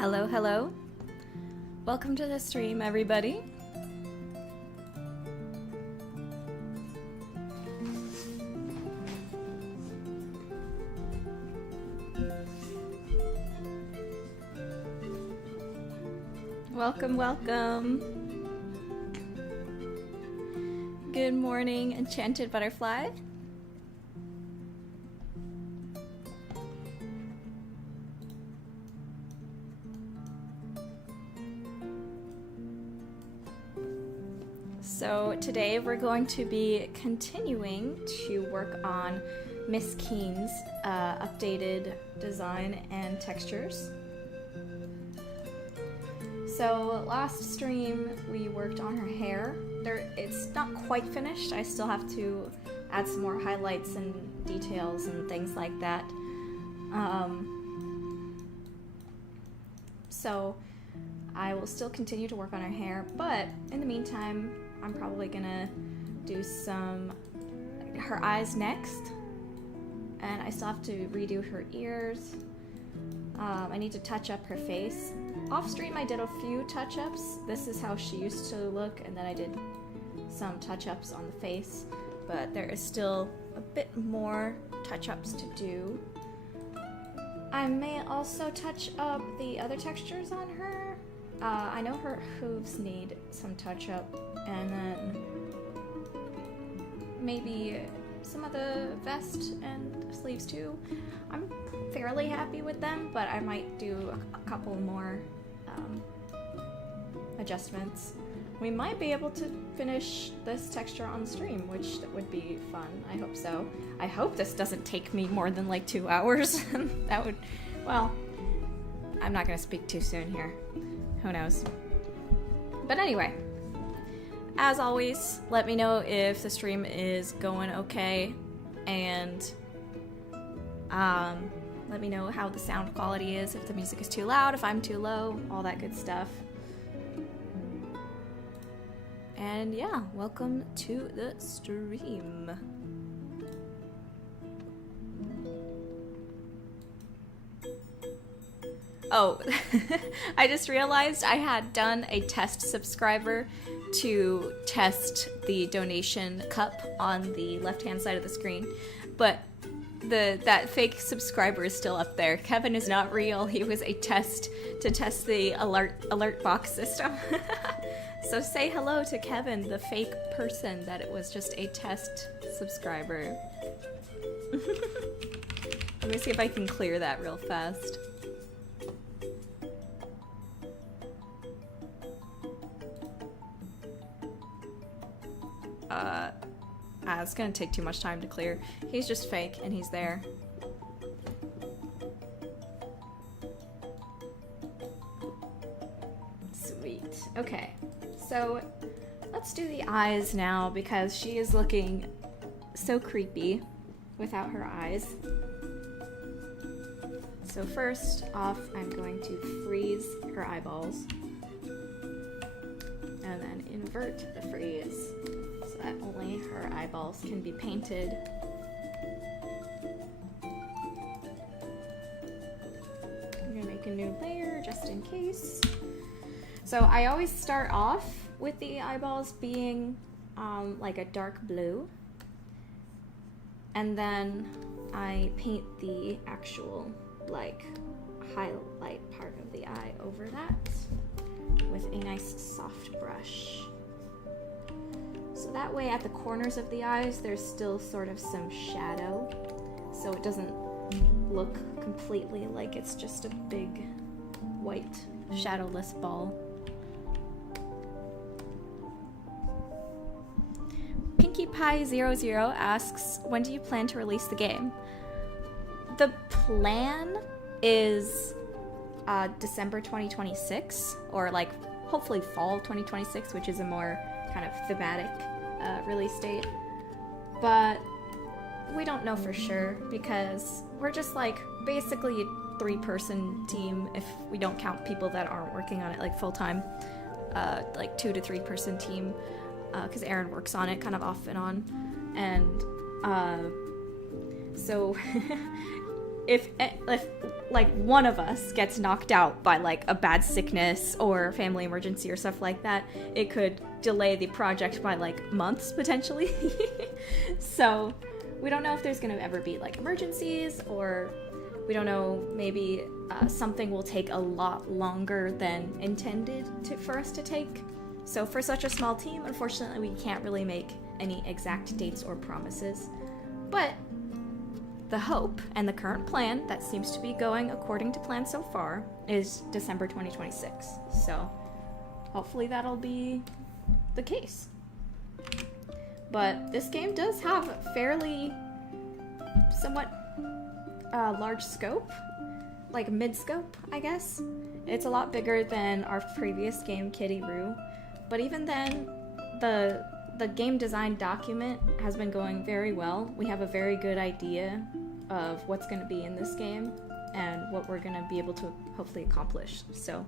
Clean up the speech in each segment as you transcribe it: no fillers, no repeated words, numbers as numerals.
Hello, hello. Welcome to the stream, everybody. Welcome, welcome. Good morning, Enchanted Butterfly. So today we're going to be continuing to work on Miss Keene's updated design and textures. So last stream we worked on her hair. It's not quite finished. I still have to add some more highlights and details and things like that. So I will still continue to work on her hair, but in the meantime, I'm probably gonna do her eyes next, and I still have to redo her ears. I need to touch up her face. Off stream I did a few touch-ups. This is how she used to look, and then I did some touch-ups on the face, but there is still a bit more touch-ups to do. I may also touch up the other textures on her. I know her hooves need some touch-up, and then maybe some of the vest and sleeves too. I'm fairly happy with them, but I might do a couple more adjustments. We might be able to finish this texture on stream, which would be fun. I hope so. I hope this doesn't take me more than like 2 hours. That would, well, I'm not gonna speak too soon here. Who knows? But anyway, as always, let me know if the stream is going okay, and let me know how the sound quality is, if the music is too loud, if I'm too low, all that good stuff. And yeah, welcome to the stream. Oh, I just realized I had done a test subscriber to test the donation cup on the left-hand side of the screen, but that fake subscriber is still up there. Kevin is not real. He was a test to test the alert box system. So say hello to Kevin, the fake person that it was just a test subscriber. Let me see if I can clear that real fast. It's gonna take too much time to clear. He's just fake, and he's there. Sweet. Okay, so let's do the eyes now, because she is looking so creepy without her eyes. So first off, I'm going to freeze her eyeballs, and then invert the freeze, that only her eyeballs can be painted. I'm gonna make a new layer just in case. So I always start off with the eyeballs being like a dark blue, and then I paint the actual like highlight part of the eye over that with a nice soft brush. So that way at the corners of the eyes there's still sort of some shadow, so it doesn't look completely like it's just a big white shadowless ball. Pinkie Pie 00 asks, when do you plan to release the game? The plan is December 2026, or like hopefully fall 2026, which is a more kind of thematic release date, but we don't know for sure because we're just like basically a 3-person team if we don't count people that aren't working on it like full-time, like 2 to 3-person team, because Aaron works on it kind of off and on, and so if like one of us gets knocked out by like a bad sickness or family emergency or stuff like that, it could delay the project by like months potentially. So we don't know if there's gonna ever be like emergencies, or we don't know, maybe something will take a lot longer than intended for us to take. So for such a small team, unfortunately, we can't really make any exact dates or promises. But the hope and the current plan that seems to be going according to plan so far is December 2026. So hopefully that'll be the case. But this game does have fairly somewhat large scope, like mid-scope, I guess. It's a lot bigger than our previous game, Kitty Roo. But even then, the game design document has been going very well. We have a very good idea of what's going to be in this game and what we're going to be able to hopefully accomplish. So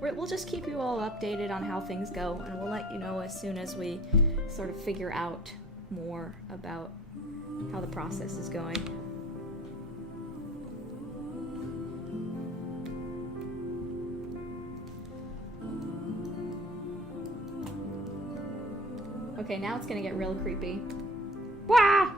we'll just keep you all updated on how things go, and we'll let you know as soon as we sort of figure out more about how the process is going. Okay, now it's gonna get real creepy. Wah!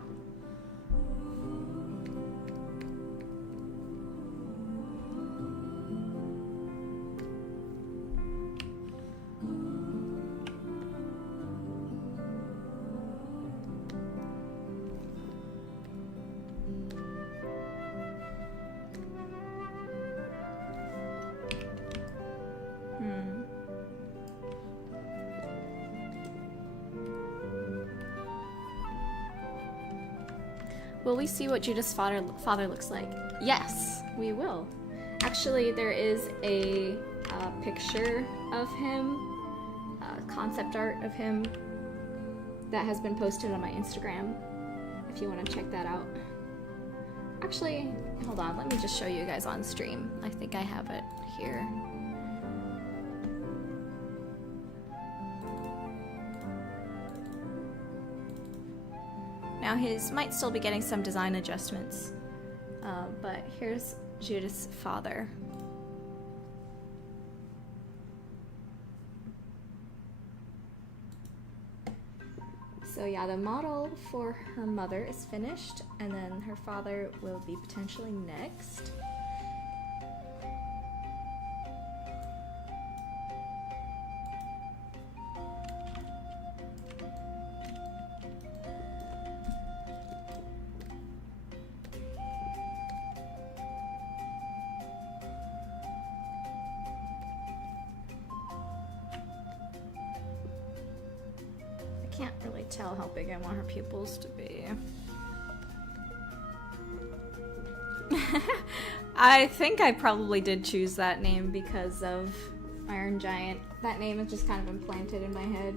Will we see what Judith's father looks like? Yes, we will. Actually, there is a picture of him, concept art of him, that has been posted on my Instagram, if you want to check that out. Actually, hold on, let me just show you guys on stream. I think I have it here. Now his might still be getting some design adjustments, but here's Judith's father. So yeah, the model for her mother is finished, and then her father will be potentially next. Tell how big I want her pupils to be. I think I probably did choose that name because of Iron Giant. That name is just kind of implanted in my head.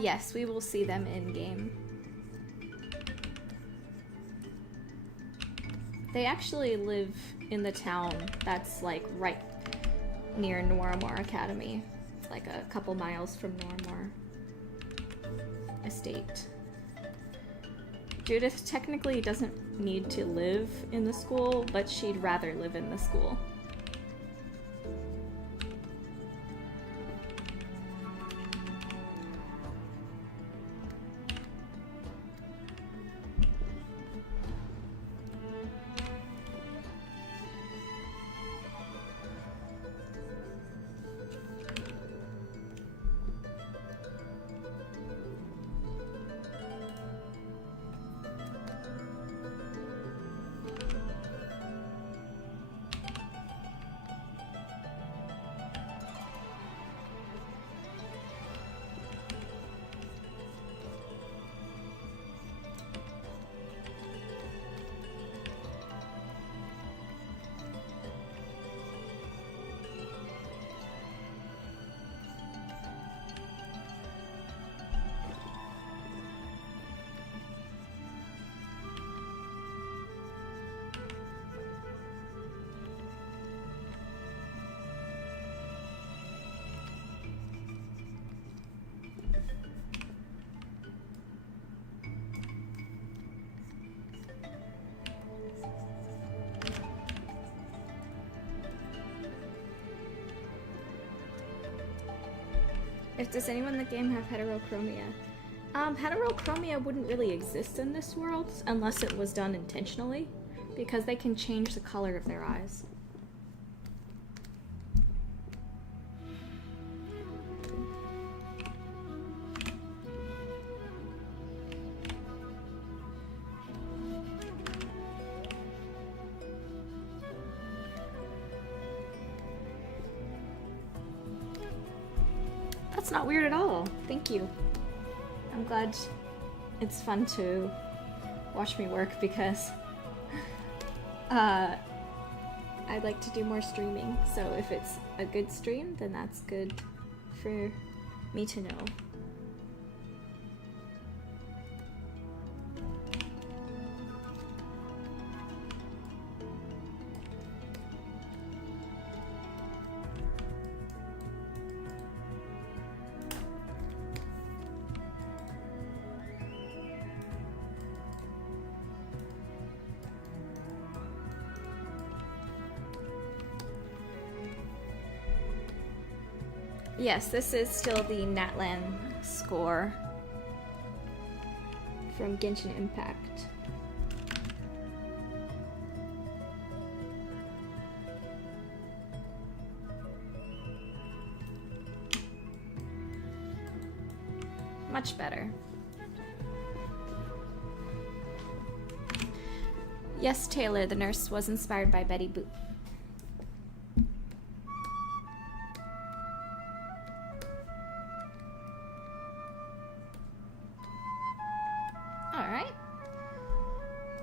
Yes, we will see them in-game. They actually live in the town that's like right near Noirmore Academy. It's like a couple miles from Noirmore Estate. Judith technically doesn't need to live in the school, but she'd rather live in the school. If does anyone in the game have heterochromia? Heterochromia wouldn't really exist in this world unless it was done intentionally, because they can change the color of their eyes. That's not weird at all. Thank you. I'm glad it's fun to watch me work because I'd like to do more streaming. So if it's a good stream, then that's good for me to know. Yes, this is still the Natlan score from Genshin Impact. Much better. Yes, Taylor, the nurse was inspired by Betty Boop. Alright.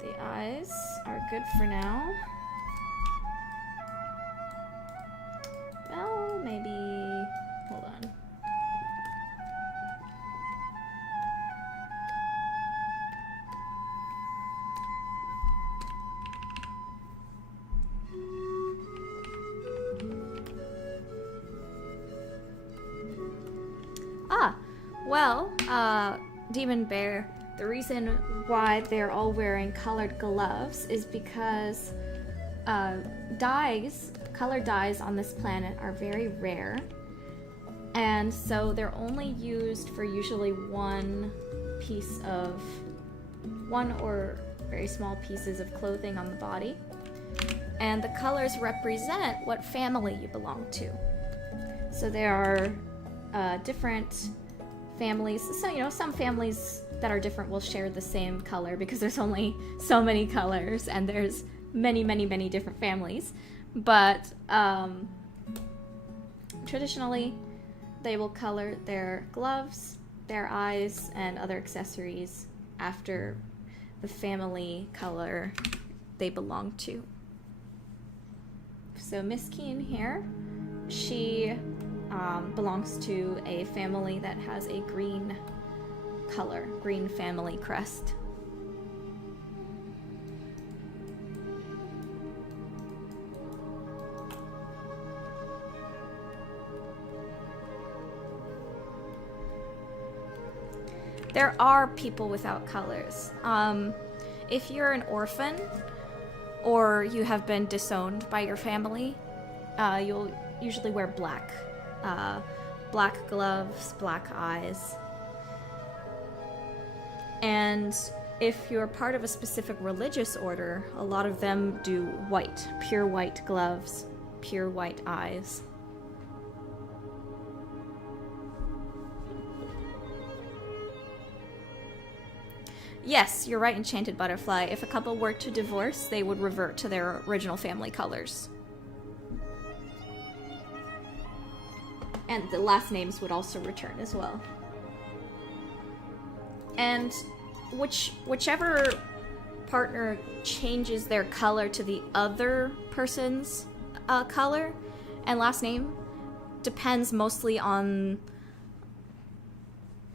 The eyes are good for now. Well, maybe... hold on. Well, Demon Bear, the reason why they're all wearing colored gloves is because colored dyes on this planet are very rare, and so they're only used for usually one or very small pieces of clothing on the body, and the colors represent what family you belong to. So there are different families. So, some families that are different will share the same color because there's only so many colors and there's many, many, many different families. But traditionally, they will color their gloves, their eyes, and other accessories after the family color they belong to. So Miss Keene here, she belongs to a family that has a green color, green family crest. There are people without colors. If you're an orphan or you have been disowned by your family, you'll usually wear black. Black gloves, black eyes. And if you're part of a specific religious order, a lot of them do white, pure white gloves, pure white eyes. Yes, you're right, Enchanted Butterfly. If a couple were to divorce, they would revert to their original family colors. And the last names would also return as well. And whichever partner changes their color to the other person's color and last name depends mostly on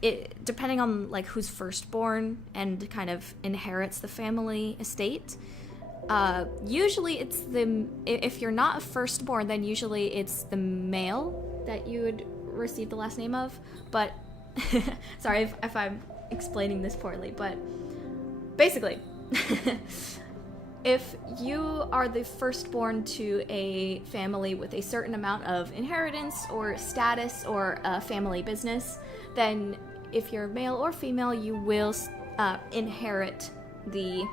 it, depending on like who's firstborn and kind of inherits the family estate. Usually it's if you're not a firstborn, then usually it's the male that you would receive the last name of. But sorry if I'm explaining this poorly, but basically if you are the firstborn to a family with a certain amount of inheritance or status or a family business, then if you're male or female, you will inherit the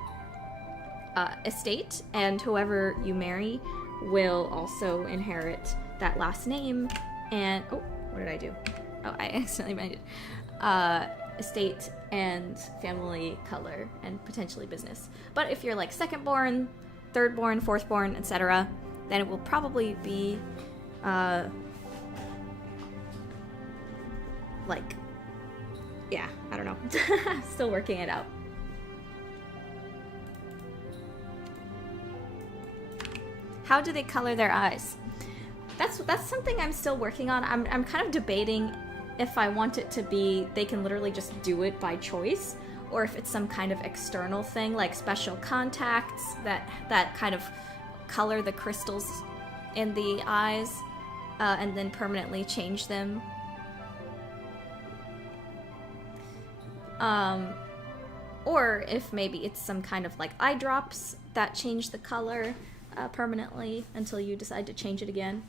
estate, and whoever you marry will also inherit that last name. And oh, what did I do? Oh, I accidentally made estate and family color and potentially business. But if you're like secondborn, thirdborn, fourthborn, etc., then it will probably be like, yeah, I don't know. Still working it out. How do they color their eyes? That's something I'm still working on. I'm kind of debating if I want it to be they can literally just do it by choice, or if it's some kind of external thing like special contacts that kind of color the crystals in the eyes and then permanently change them. Or if maybe it's some kind of like eye drops that change the color permanently until you decide to change it again.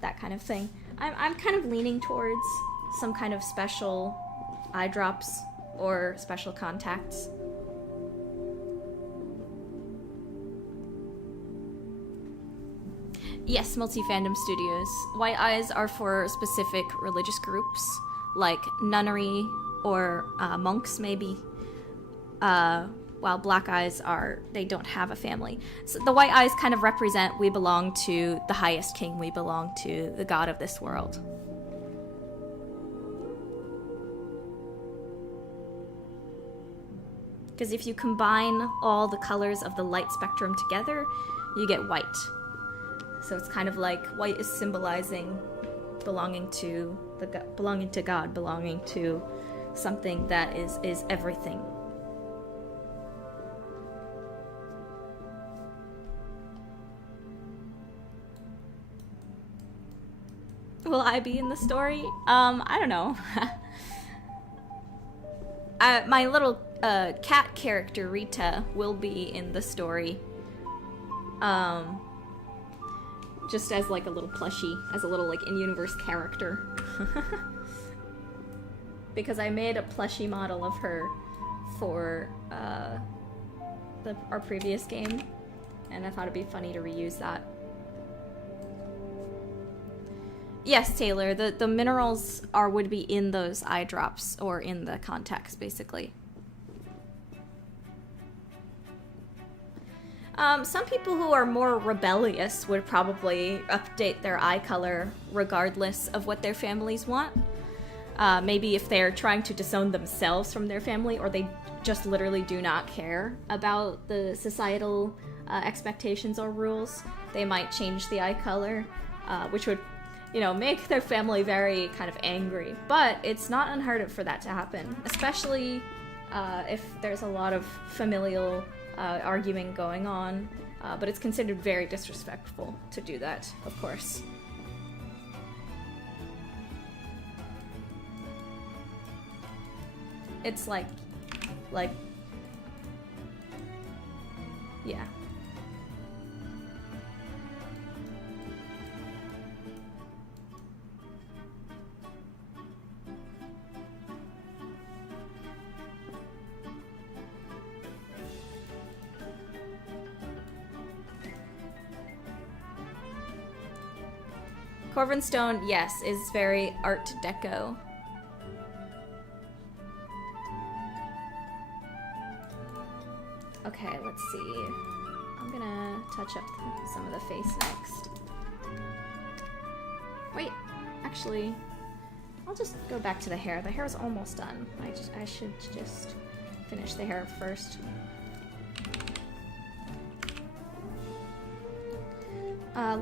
That kind of thing. I'm kind of leaning towards some kind of special eye drops or special contacts. Yes, Multi-Fandom Studios. White eyes are for specific religious groups, like nunnery or monks, maybe. While black eyes they don't have a family. So the white eyes kind of represent we belong to the highest king, we belong to the god of this world. Because if you combine all the colors of the light spectrum together, you get white. So it's kind of like white is symbolizing belonging to God, belonging to something that is everything. Will I be in the story? I don't know. My little cat character, Rita, will be in the story. Just as like a little plushie, as a little like in-universe character. Because I made a plushie model of her for our previous game, and I thought it'd be funny to reuse that. Yes, Taylor, the minerals would be in those eye drops, or in the contacts, basically. Some people who are more rebellious would probably update their eye color regardless of what their families want. Maybe if they're trying to disown themselves from their family, or they just literally do not care about the societal expectations or rules, they might change the eye color, which would, make their family very kind of angry. But it's not unheard of for that to happen, especially if there's a lot of familial arguing going on. But it's considered very disrespectful to do that, of course. It's like, yeah. Corvin Stone, yes, is very Art Deco. Okay, let's see. I'm gonna touch up some of the face next. Wait, actually, I'll just go back to the hair. The hair is almost done. I should just finish the hair first.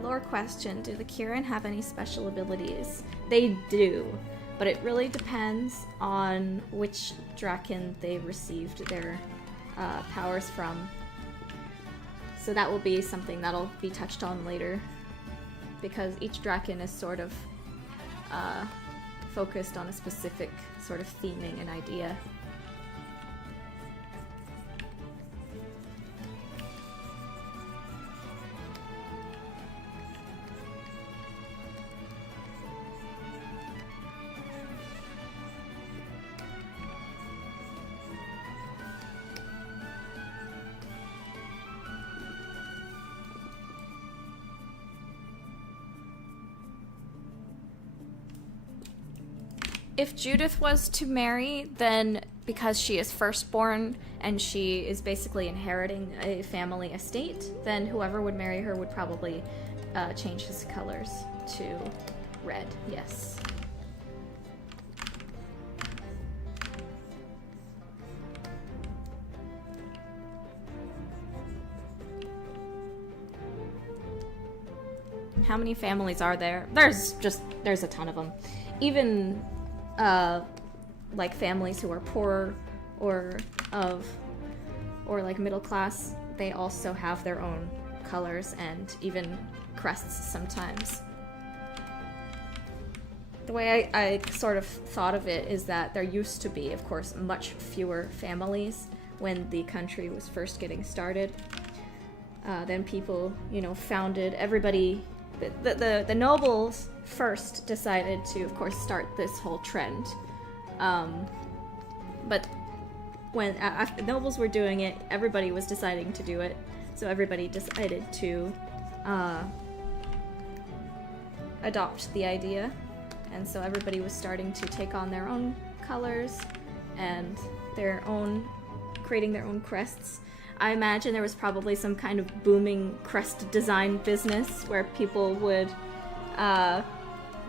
Lore question, do the Kirin have any special abilities? They do, but it really depends on which Draken they received their powers from. So that will be something that'll be touched on later, because each Draken is sort of focused on a specific sort of theming and idea. if Judith was to marry, then because she is firstborn and she is basically inheriting a family estate, then whoever would marry her would probably change his colors to red. Yes. How many families are there? There's a ton of them. Even like families who are poor or like middle class, they also have their own colors and even crests sometimes. The way I sort of thought of it is that there used to be, of course, much fewer families when the country was first getting started. Then people, founded everybody. The nobles first decided to, of course, start this whole trend. But when after the nobles were doing it, everybody was deciding to do it. So everybody decided to adopt the idea. And so everybody was starting to take on their own colors and creating their own crests. I imagine there was probably some kind of booming crest design business where people would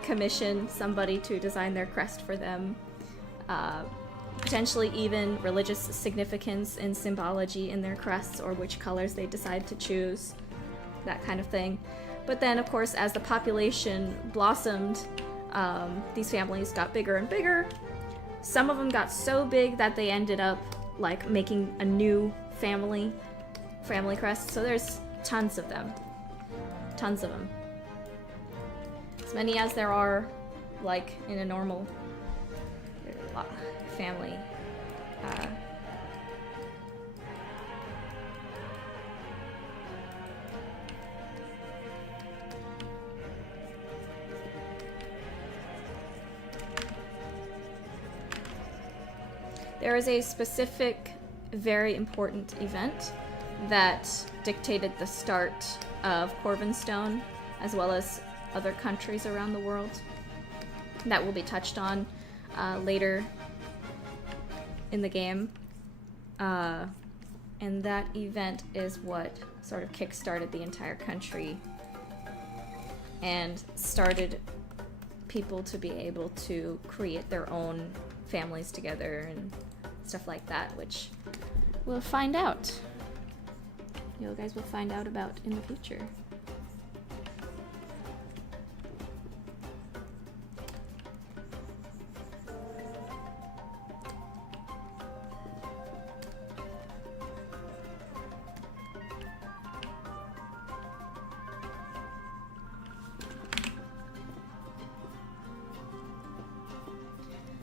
commission somebody to design their crest for them. Potentially even religious significance and symbology in their crests, or which colors they decide to choose, that kind of thing. But then, of course, as the population blossomed, these families got bigger and bigger. Some of them got so big that they ended up like making a new family crest. So there's tons of them. As many as there are like in a normal family. There is a specific, very important event that dictated the start of Corvinstone, as well as other countries around the world, that will be touched on later in the game. And that event is what sort of kickstarted the entire country and started people to be able to create their own families together and stuff like that, which we'll find out. You guys will find out about in the future.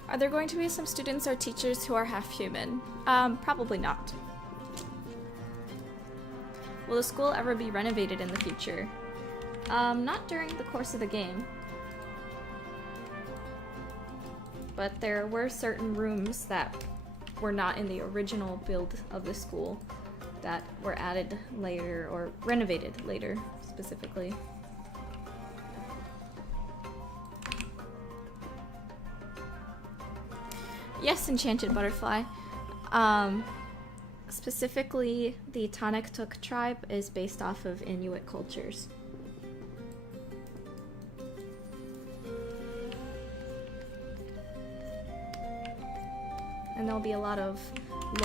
Are there going to be some students or teachers who are half human? Probably not. Will the school ever be renovated in the future? Not during the course of the game. But there were certain rooms that were not in the original build of the school that were added later, or renovated later, specifically. Yes, Enchanted Butterfly. Specifically, the Tanektuk tribe is based off of Inuit cultures. And there'll be a lot of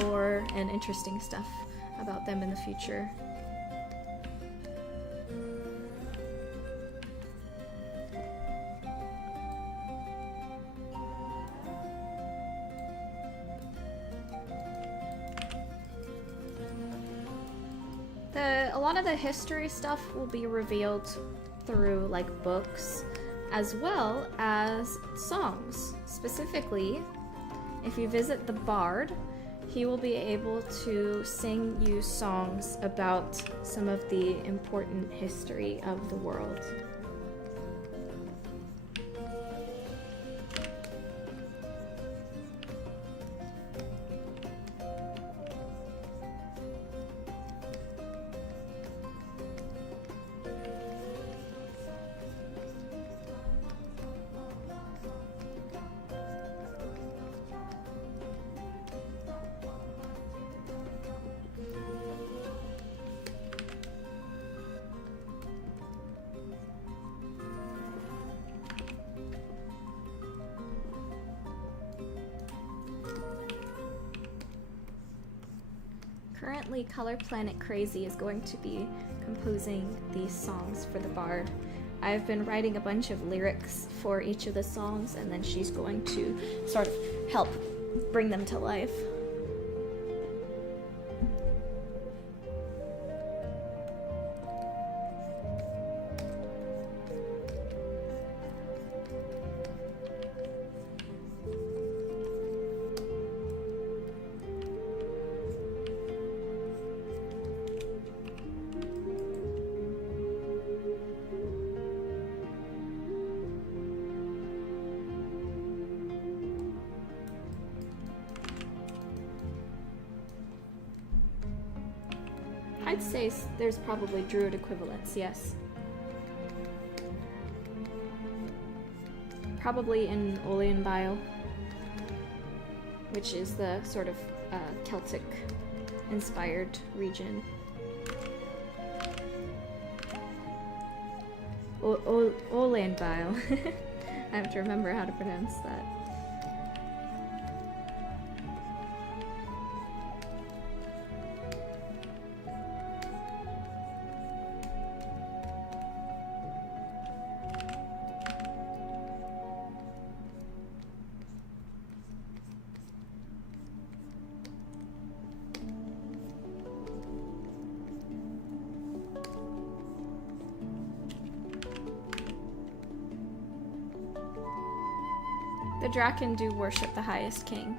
lore and interesting stuff about them in the future. A lot of the history stuff will be revealed through like books as well as songs. Specifically, if you visit the Bard, he will be able to sing you songs about some of the important history of the world. apparently Color Planet Crazy is going to be composing these songs for the Bard. I've been writing a bunch of lyrics for each of the songs, and then she's going to sort of help bring them to life. I'd say there's probably druid equivalents, yes. Probably in Olean Bile, which is the sort of Celtic-inspired region. Olean Bile. I have to remember how to pronounce that. The Draken do worship the highest king.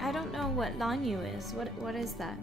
I don't know what Lanu is. What is that?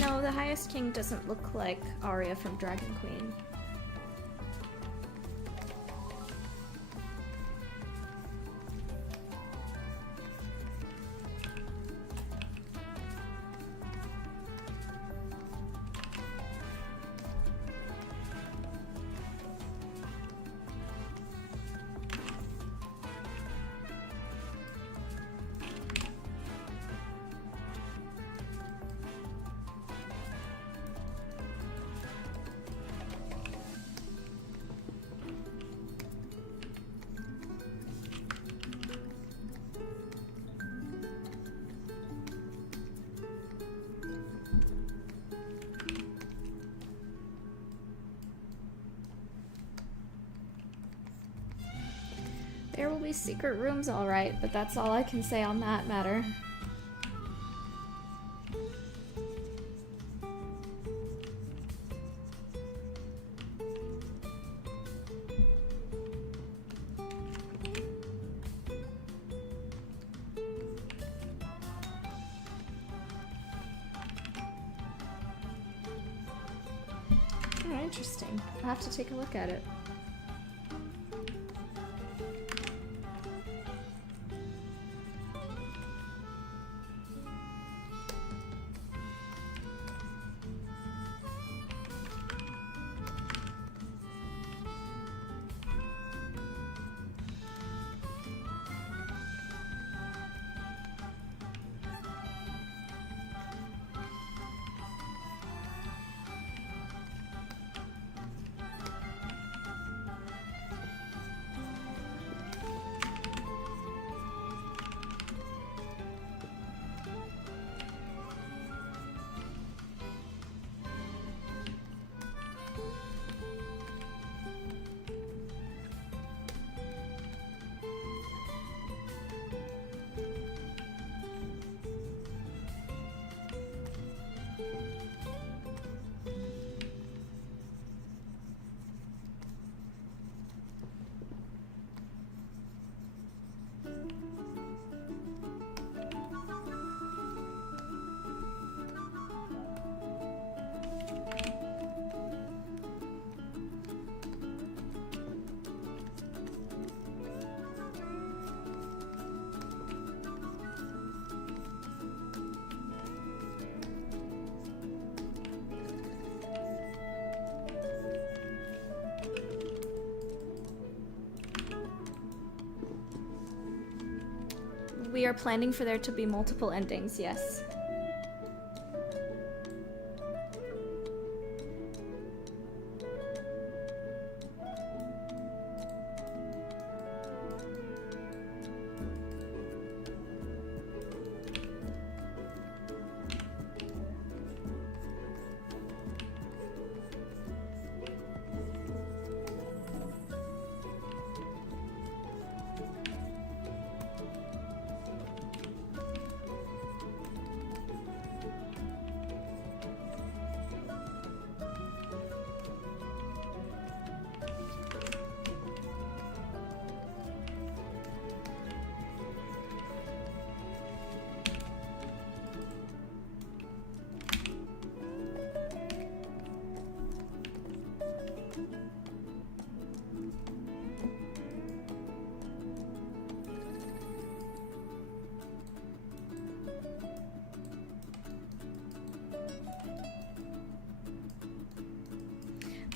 No, the highest king doesn't look like Arya from Dragon Queen. There will be secret rooms, alright, but that's all I can say on that matter. Interesting. I'll have to take a look at it. We are planning for there to be multiple endings, yes.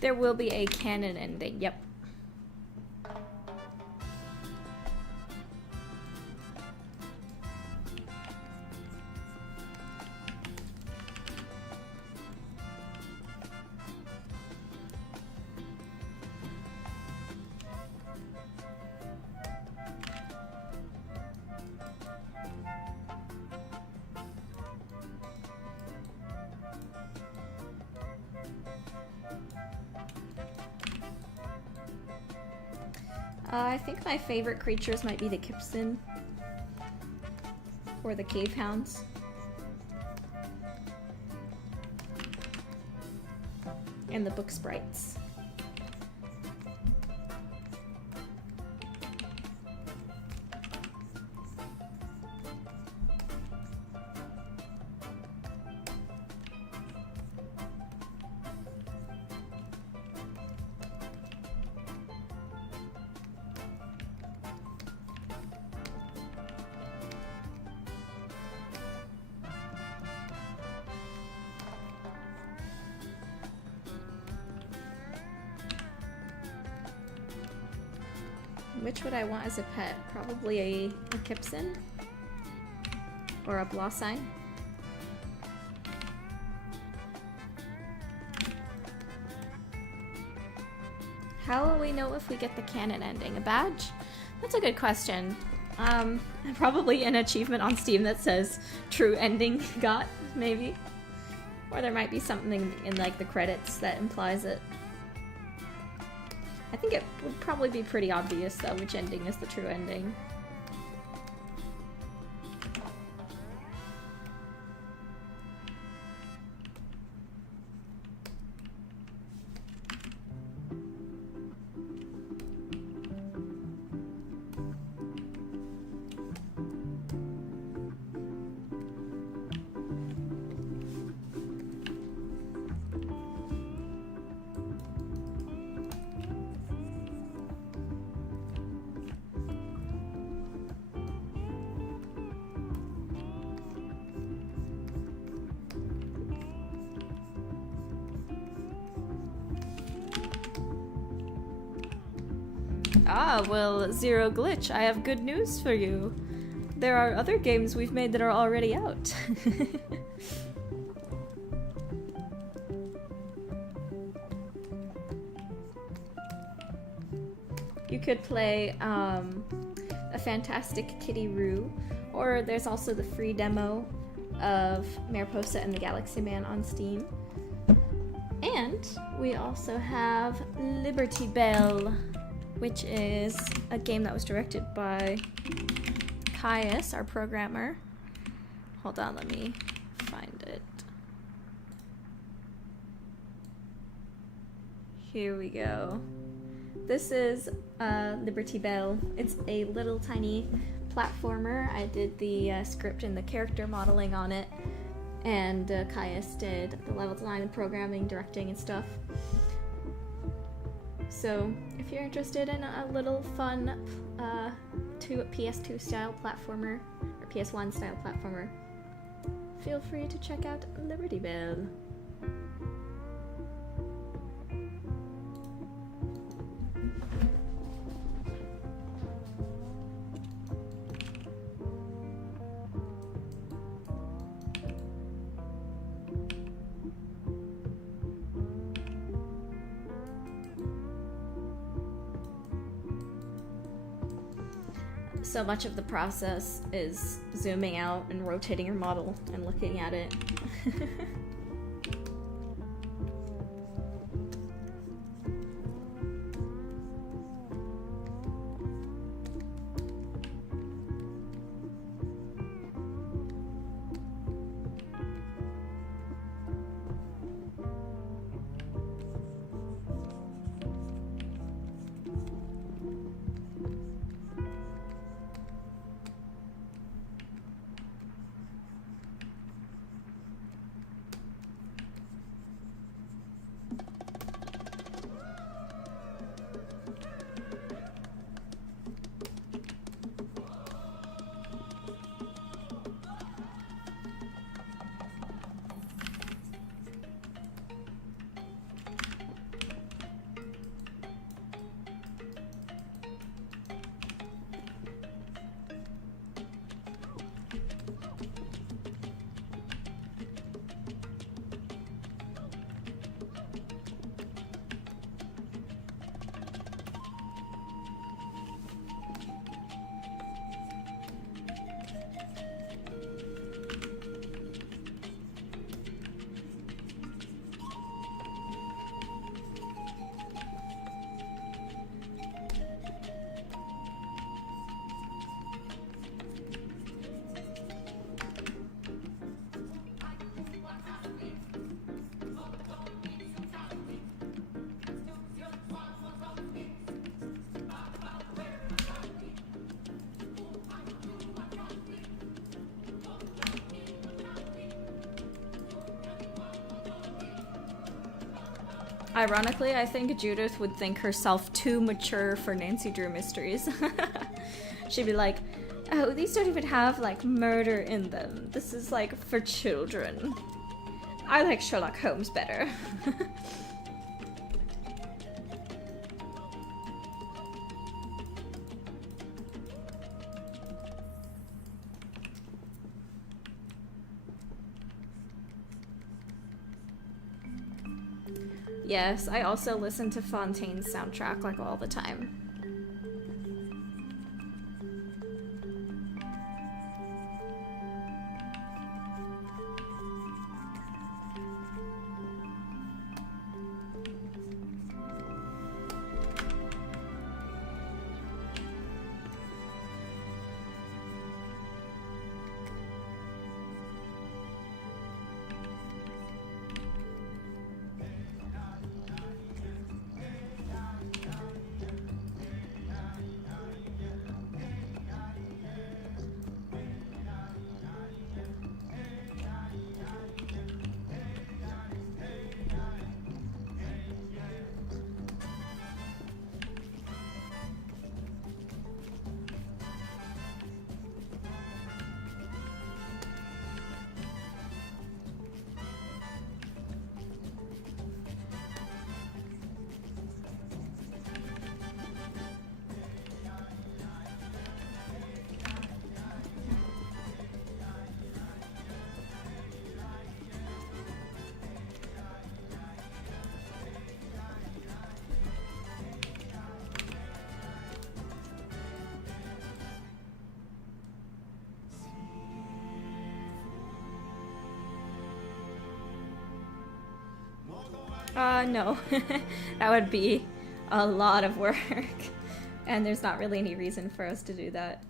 There will be a canon ending, yep. I think my favorite creatures might be the Kipson or the Cave Hounds. And the Book Sprites. Which would I want as a pet? Probably a Kipson? Or a Blossine? How will we know if we get the canon ending? A badge? That's a good question. Probably an achievement on Steam that says true ending got, maybe. Or there might be something in like the credits that implies it. I think it would probably be pretty obvious though which ending is the true ending. Ah, well, Zero Glitch, I have good news for you. There are other games we've made that are already out. You could play a Fantastic Kitty Roo, or there's also the free demo of Mariposa and the Galaxy Man on Steam. And we also have Liberty Bell, which is a game that was directed by Caius, our programmer. Hold on, let me find it. Here we go. This is Liberty Bell. It's a little tiny platformer. I did the script and the character modeling on it, and Caius did the level design and programming, directing, and stuff. So if you're interested in a little fun PS2 style platformer, or PS1 style platformer, feel free to check out Liberty Bell. So much of the process is zooming out and rotating your model and looking at it. Ironically, I think Judith would think herself too mature for Nancy Drew mysteries. She'd be like, oh, these don't even have, like, murder in them. This is, like, for children. I like Sherlock Holmes better. Yes, I also listen to Fontaine's soundtrack, like, all the time. No. That would be a lot of work. And there's not really any reason for us to do that.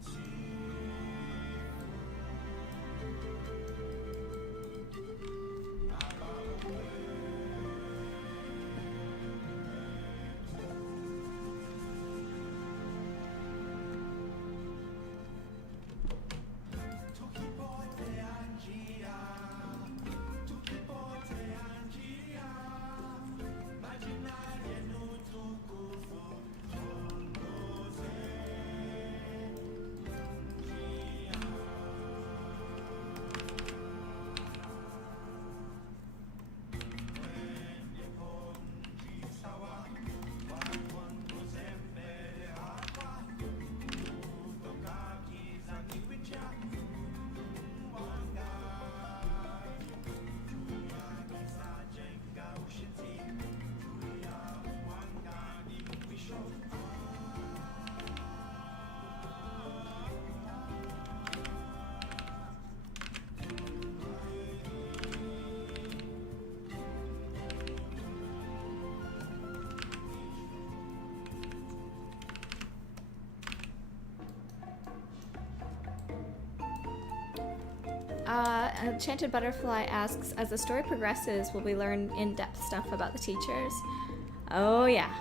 Enchanted Butterfly asks, as the story progresses, will we learn in-depth stuff about the teachers? Oh yeah.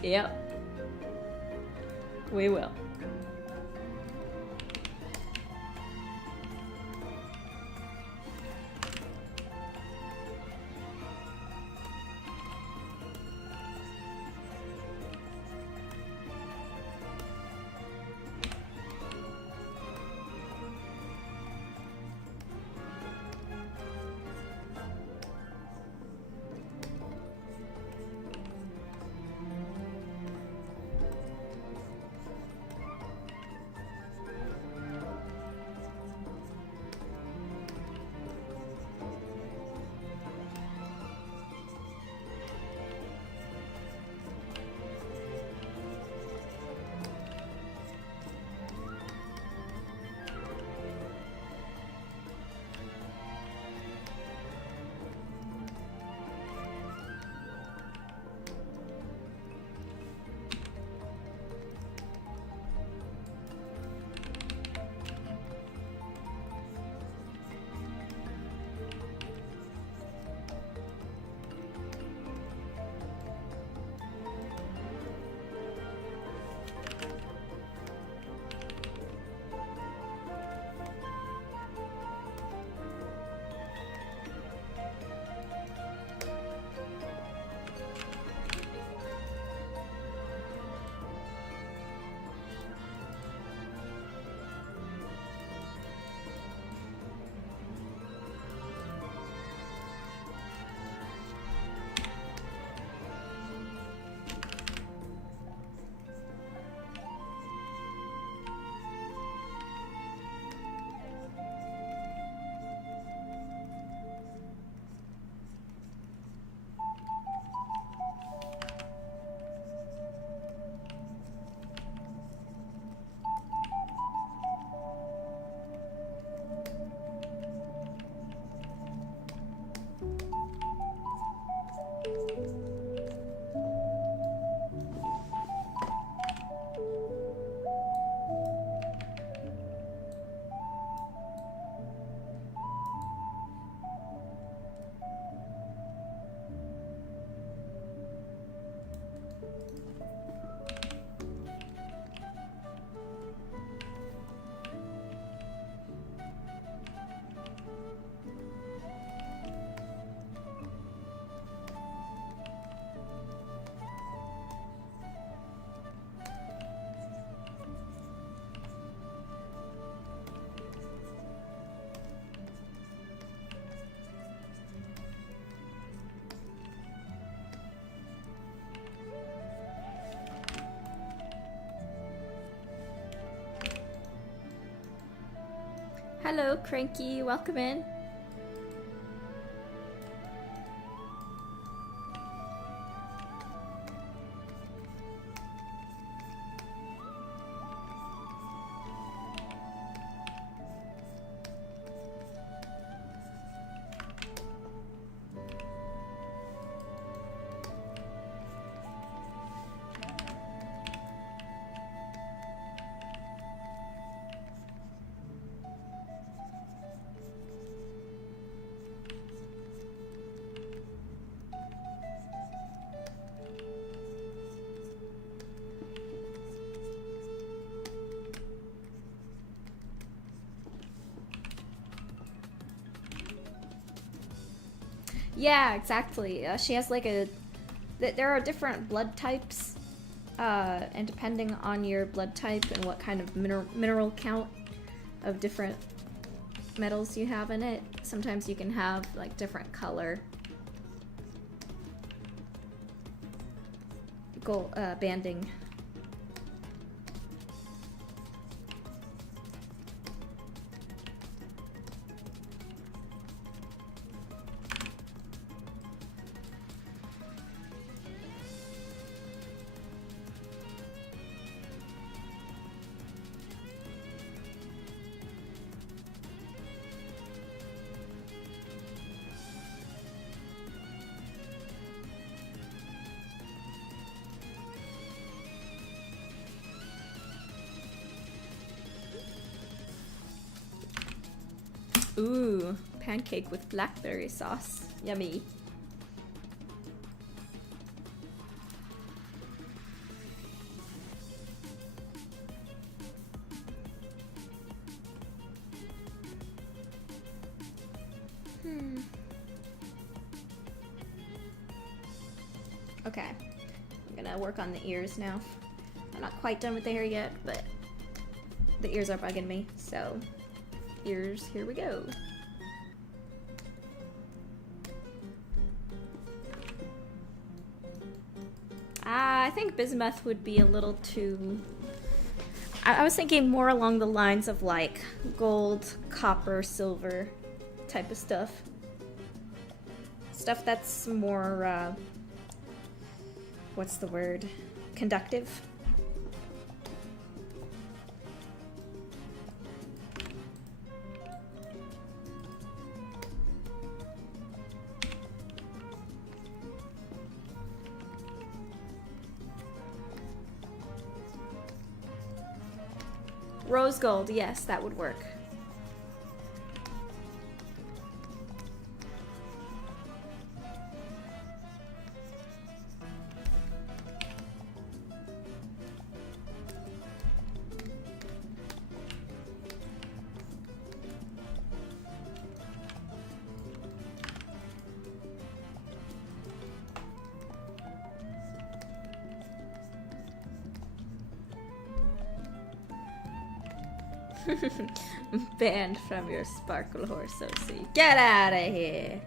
Yep. We will. Hello, Cranky. Welcome in. Yeah, exactly. She has like a... There are different blood types, and depending on your blood type and what kind of mineral count of different metals you have in it, sometimes you can have like different color gold banding. Ooh, pancake with blackberry sauce. Yummy. Okay, I'm gonna work on the ears now. I'm not quite done with the hair yet, but the ears are bugging me, so ears, here we go. I think bismuth would be a little too... I was thinking more along the lines of like gold, copper, silver type of stuff. Stuff that's more, what's the word? Conductive. Rose gold, yes, that would work. Banned from your sparkle horse, OC. Get out of here!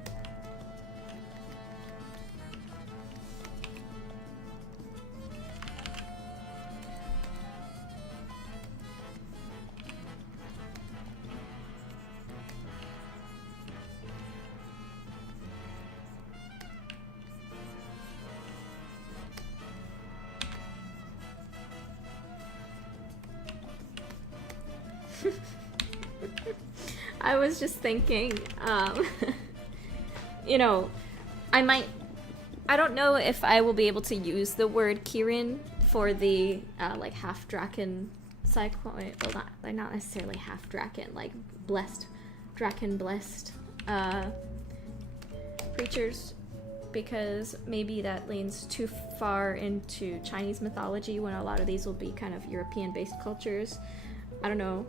I was just thinking, you know, I don't know if I will be able to use the word Kirin for the, like, half-draken cyclone, well, not necessarily half-draken, like, draken-blessed, creatures, because maybe that leans too far into Chinese mythology when a lot of these will be kind of European-based cultures. I don't know.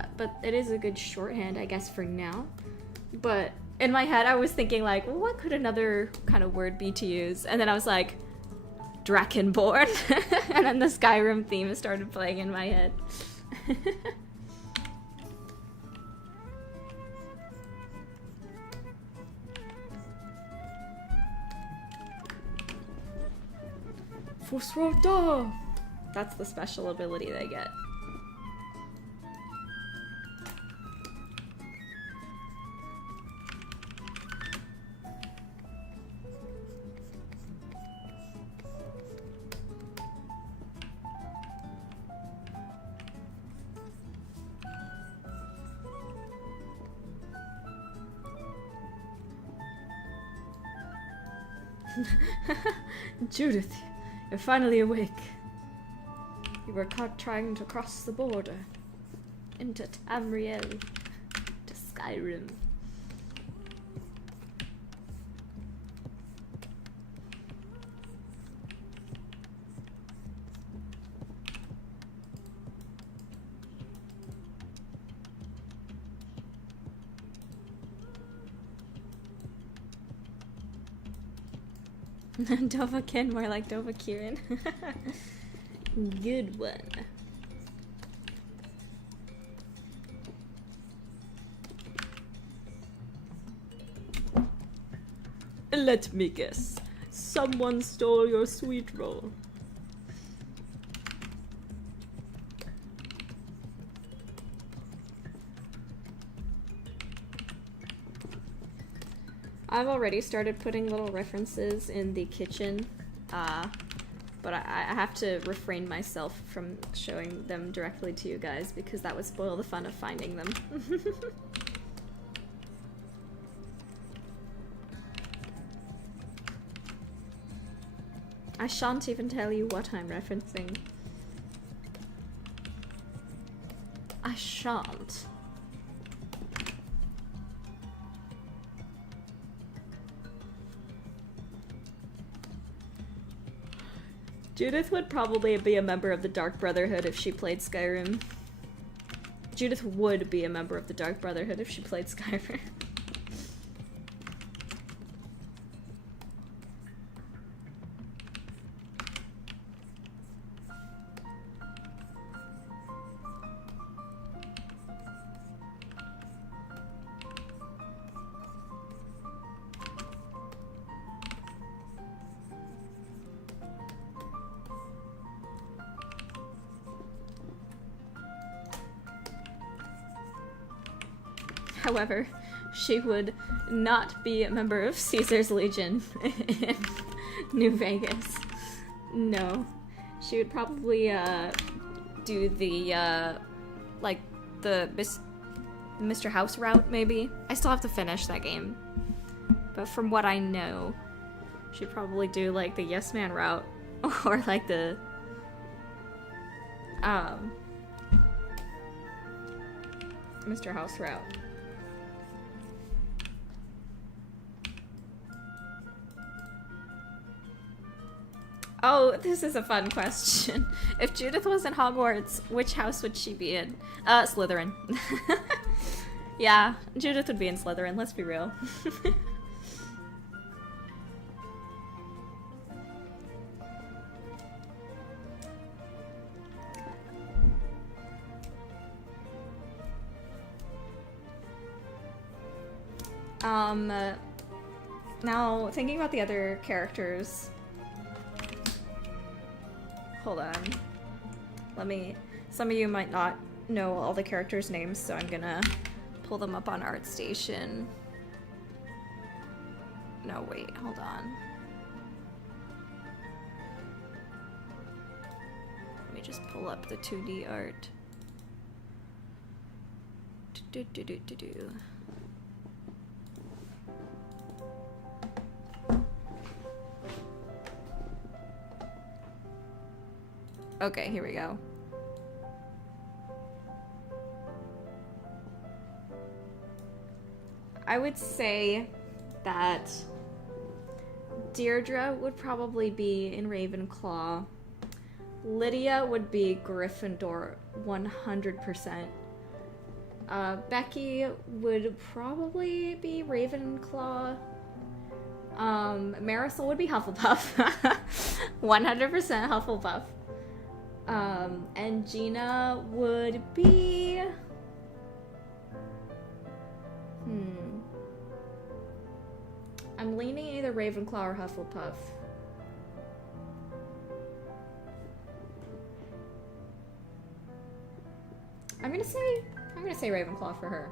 But it is a good shorthand, I guess, for now. But in my head, I was thinking, like, well, what could another kind of word be to use? And then I was like, Drakenborn. And then the Skyrim theme started playing in my head. Fosrota! That's the special ability they get. Judith, you're finally awake. You were caught trying to cross the border into Tamriel to Skyrim. Dovahkiin, more like Dovahkiin. Good one. Let me guess. Someone stole your sweet roll. I've already started putting little references in the kitchen, but I have to refrain myself from showing them directly to you guys because that would spoil the fun of finding them. I shan't even tell you what I'm referencing. I shan't. Judith would probably be a member of the Dark Brotherhood if she played Skyrim. Judith would be a member of the Dark Brotherhood if she played Skyrim. However, she would not be a member of Caesar's Legion in New Vegas. No. She would probably, do the, like, the Mr. House route, maybe? I still have to finish that game. But from what I know, she'd probably do, like, the Yes Man route. Or, like, the, Mr. House route. Oh, this is a fun question. If Judith was in Hogwarts, which house would she be in? Slytherin. Yeah, Judith would be in Slytherin, let's be real. Now, thinking about the other characters... Hold on. Some of you might not know all the characters' names, so I'm gonna pull them up on ArtStation. No, wait, hold on. Let me just pull up the 2D art. Do-do-do-do-do. Okay, here we go. I would say that Deirdre would probably be in Ravenclaw. Lydia would be Gryffindor 100%. Becky would probably be Ravenclaw. Marisol would be Hufflepuff. 100% Hufflepuff. And Gina would be... I'm leaning either Ravenclaw or Hufflepuff. I'm gonna say Ravenclaw for her.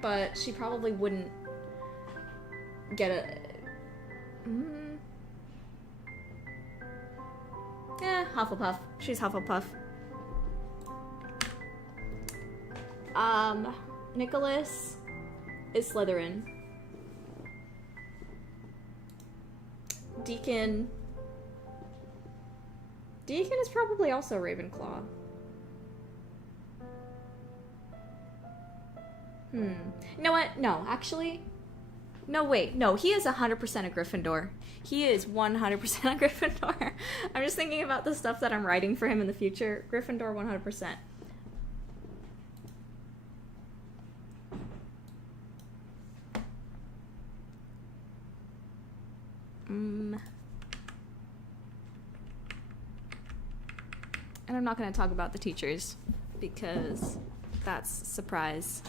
But she probably wouldn't get a... Yeah, Hufflepuff. She's Hufflepuff. Nicholas is Slytherin. Deacon is probably also Ravenclaw. You know what? No, actually. No, wait. No, he is 100% a Gryffindor. He is 100% a Gryffindor. I'm just thinking about the stuff that I'm writing for him in the future. Gryffindor 100%. And I'm not going to talk about the teachers because that's a surprise.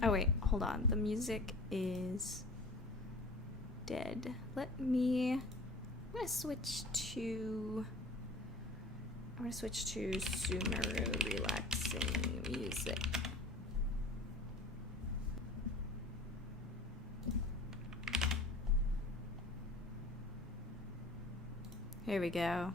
Oh wait, hold on. The music is dead. I'm gonna switch to Sumeru relaxing music. Here we go.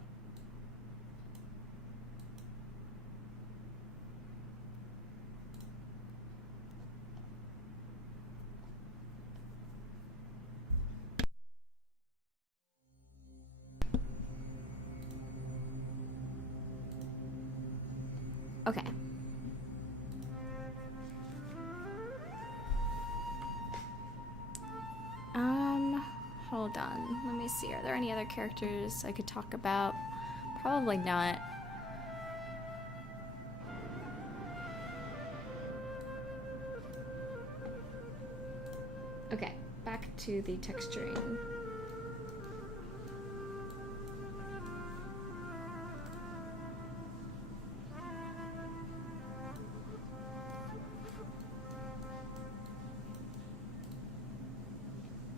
Okay. Hold on. Let me see. Are there any other characters I could talk about? Probably not. Okay, back to the texturing.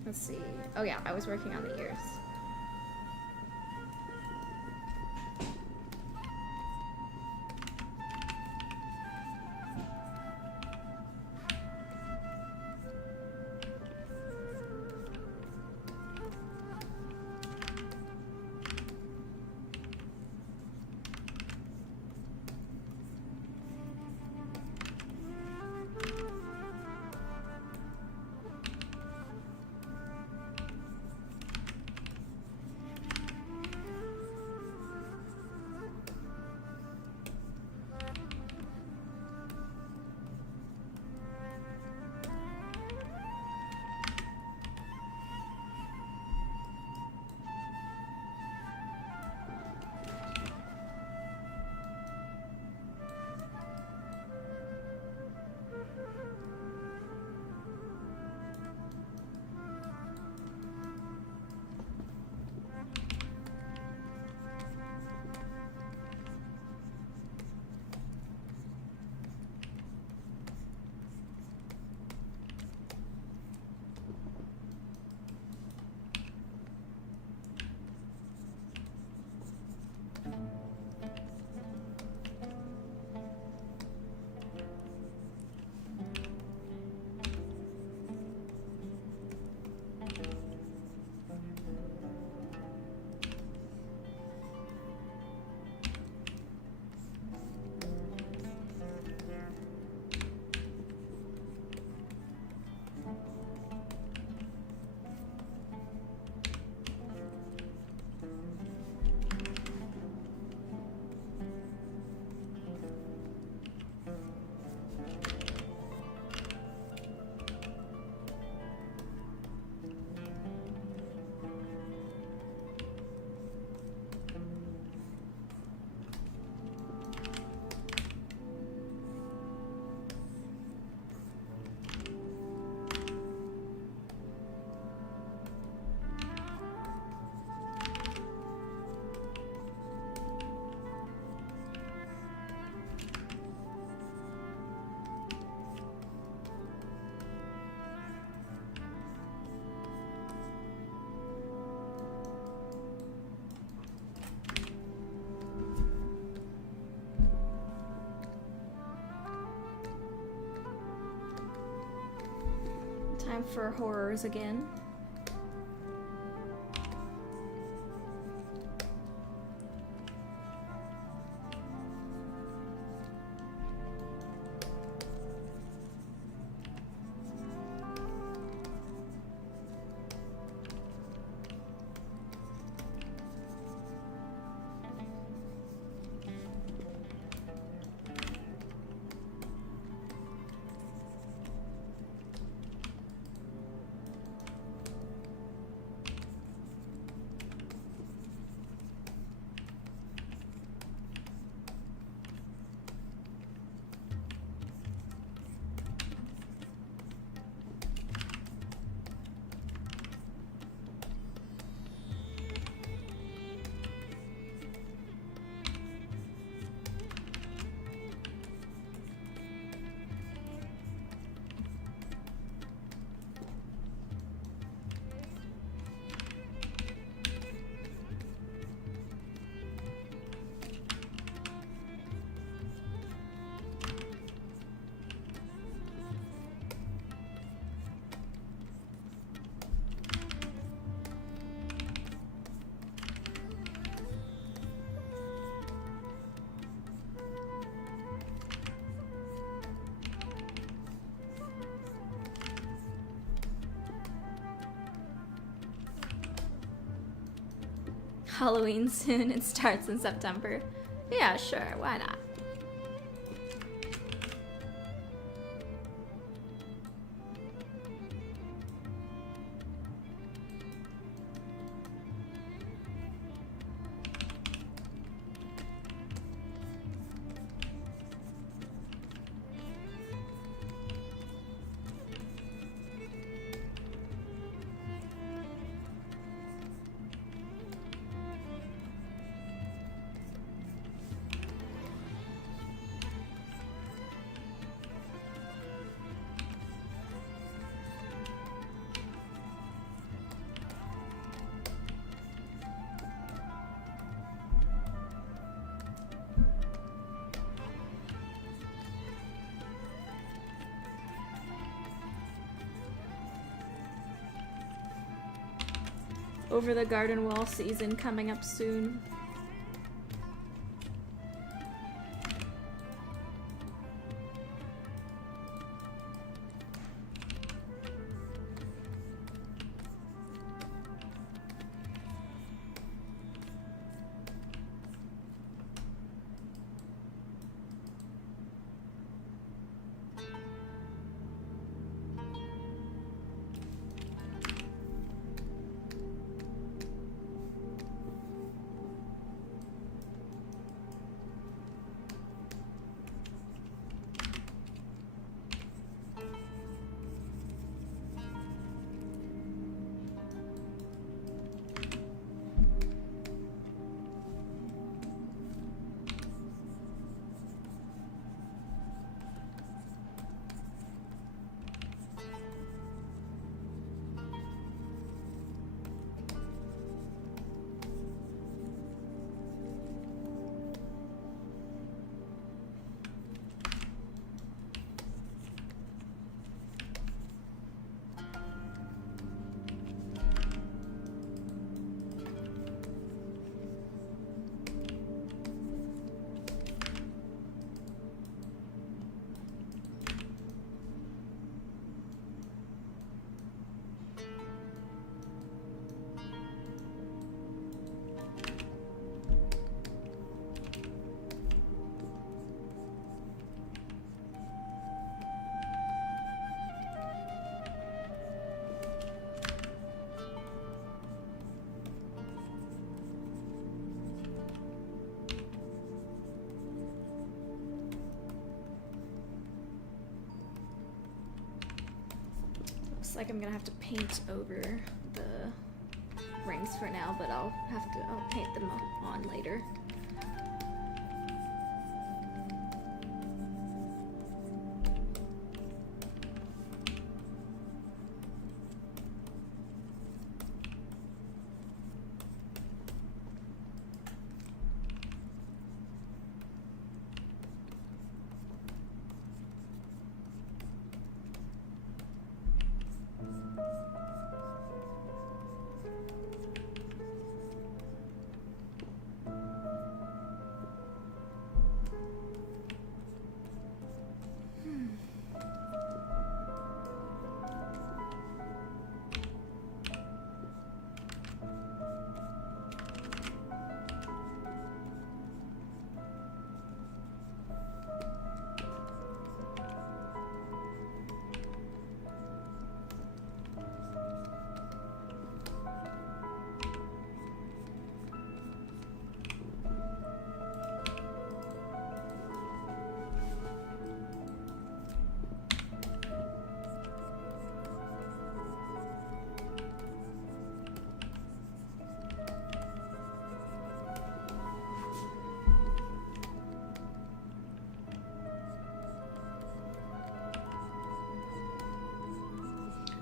Let's see. Oh yeah, I was working on the ears. Time for horrors again. Halloween soon. It starts in September. Yeah, sure, why not? Over the garden wall season coming up soon. Like I'm gonna have to paint over the rings for now, but I'll paint them on later.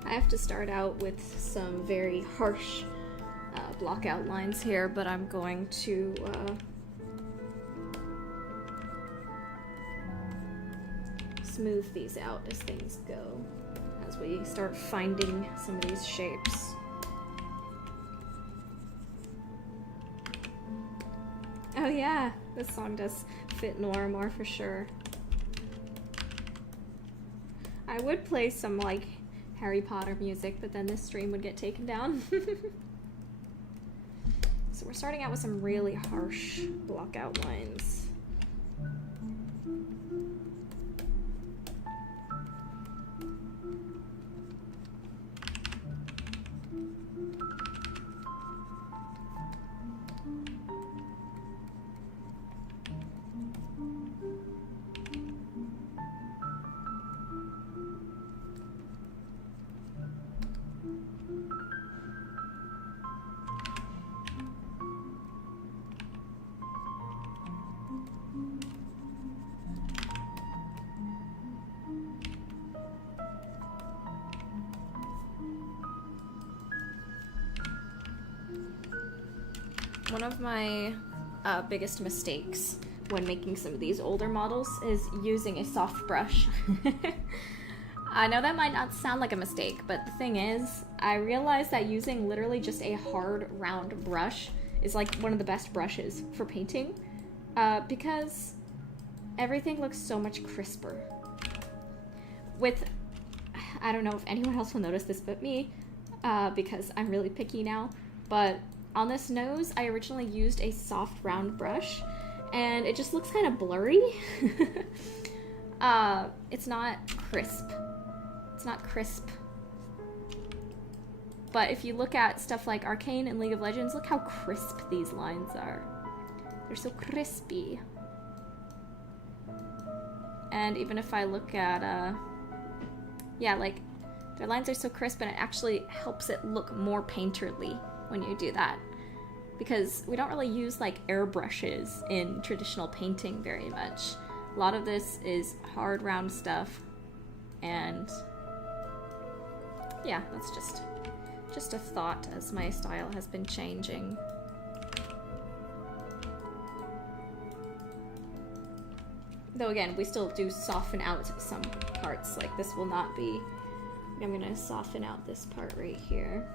I have to start out with some very harsh block outlines here, but I'm going to smooth these out as things go, as we start finding some of these shapes. Oh yeah, this song does fit Noir more for sure. I would play some like Harry Potter music, but then this stream would get taken down. So we're starting out with some really harsh block outlines. One of my biggest mistakes when making some of these older models is using a soft brush. I know that might not sound like a mistake, but the thing is, I realized that using literally just a hard, round brush is like one of the best brushes for painting, because everything looks so much crisper. I don't know if anyone else will notice this but me, because I'm really picky now, but on this nose, I originally used a soft round brush, and it just looks kind of blurry. It's not crisp. It's not crisp. But if you look at stuff like Arcane and League of Legends, look how crisp these lines are. They're so crispy. And even if I look at, yeah, like, their lines are so crisp, and it actually helps it look more painterly when you do that, because we don't really use like airbrushes in traditional painting very much. A lot of this is hard round stuff, and yeah, that's just a thought as my style has been changing. Though again, we still do soften out some parts, like this will not be, I'm gonna soften out this part right here.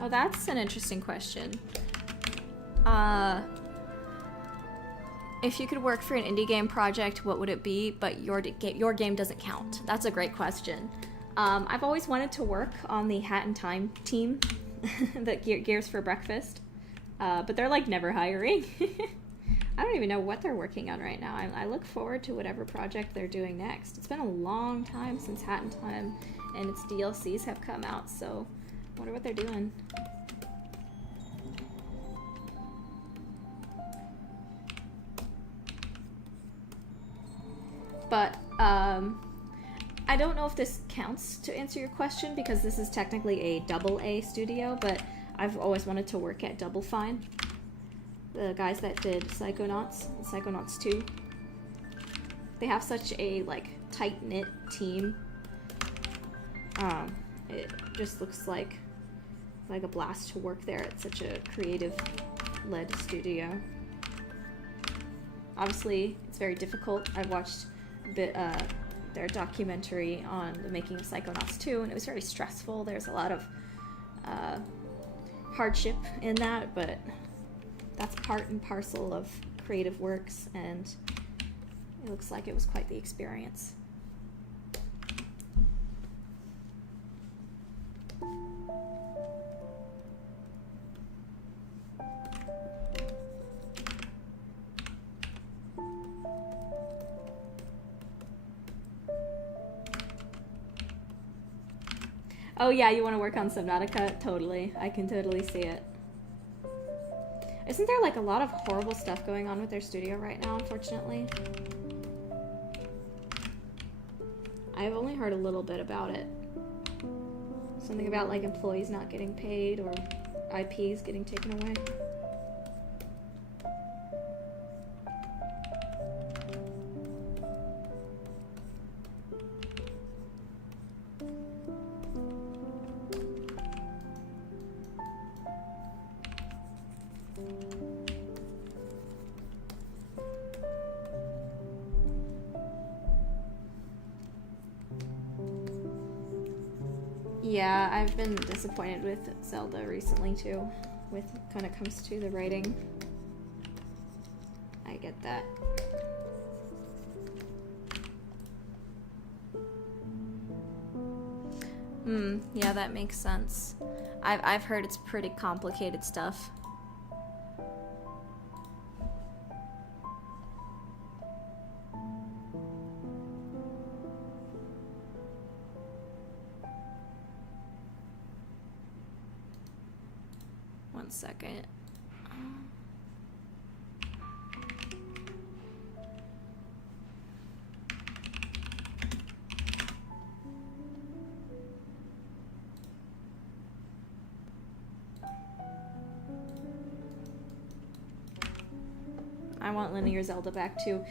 Oh, that's an interesting question. If you could work for an indie game project, what would it be? But your game doesn't count. That's a great question. I've always wanted to work on the Hat in Time team, the Gears for Breakfast, but they're like never hiring. I don't even know what they're working on right now. I look forward to whatever project they're doing next. It's been a long time since Hat in Time and its DLCs have come out, so I wonder what they're doing. But, I don't know if this counts to answer your question, because this is technically a AA studio, but I've always wanted to work at Double Fine. The guys that did Psychonauts and Psychonauts 2. They have such a, like, tight-knit team. It just looks like a blast to work there at such a creative-led studio. Obviously, it's very difficult. I watched their documentary on the making of Psychonauts 2, and it was very stressful. There's a lot of hardship in that, but that's part and parcel of creative works, and it looks like it was quite the experience. Oh yeah, you want to work on Subnautica? Totally. I can totally see it. Isn't there like a lot of horrible stuff going on with their studio right now, unfortunately? I've only heard a little bit about it. Something about like employees not getting paid or IPs getting taken away. Yeah, I've been disappointed with Zelda recently too. when it comes to the writing. I get that. Yeah, that makes sense. I've heard it's pretty complicated stuff. One second. I want linear Zelda back too.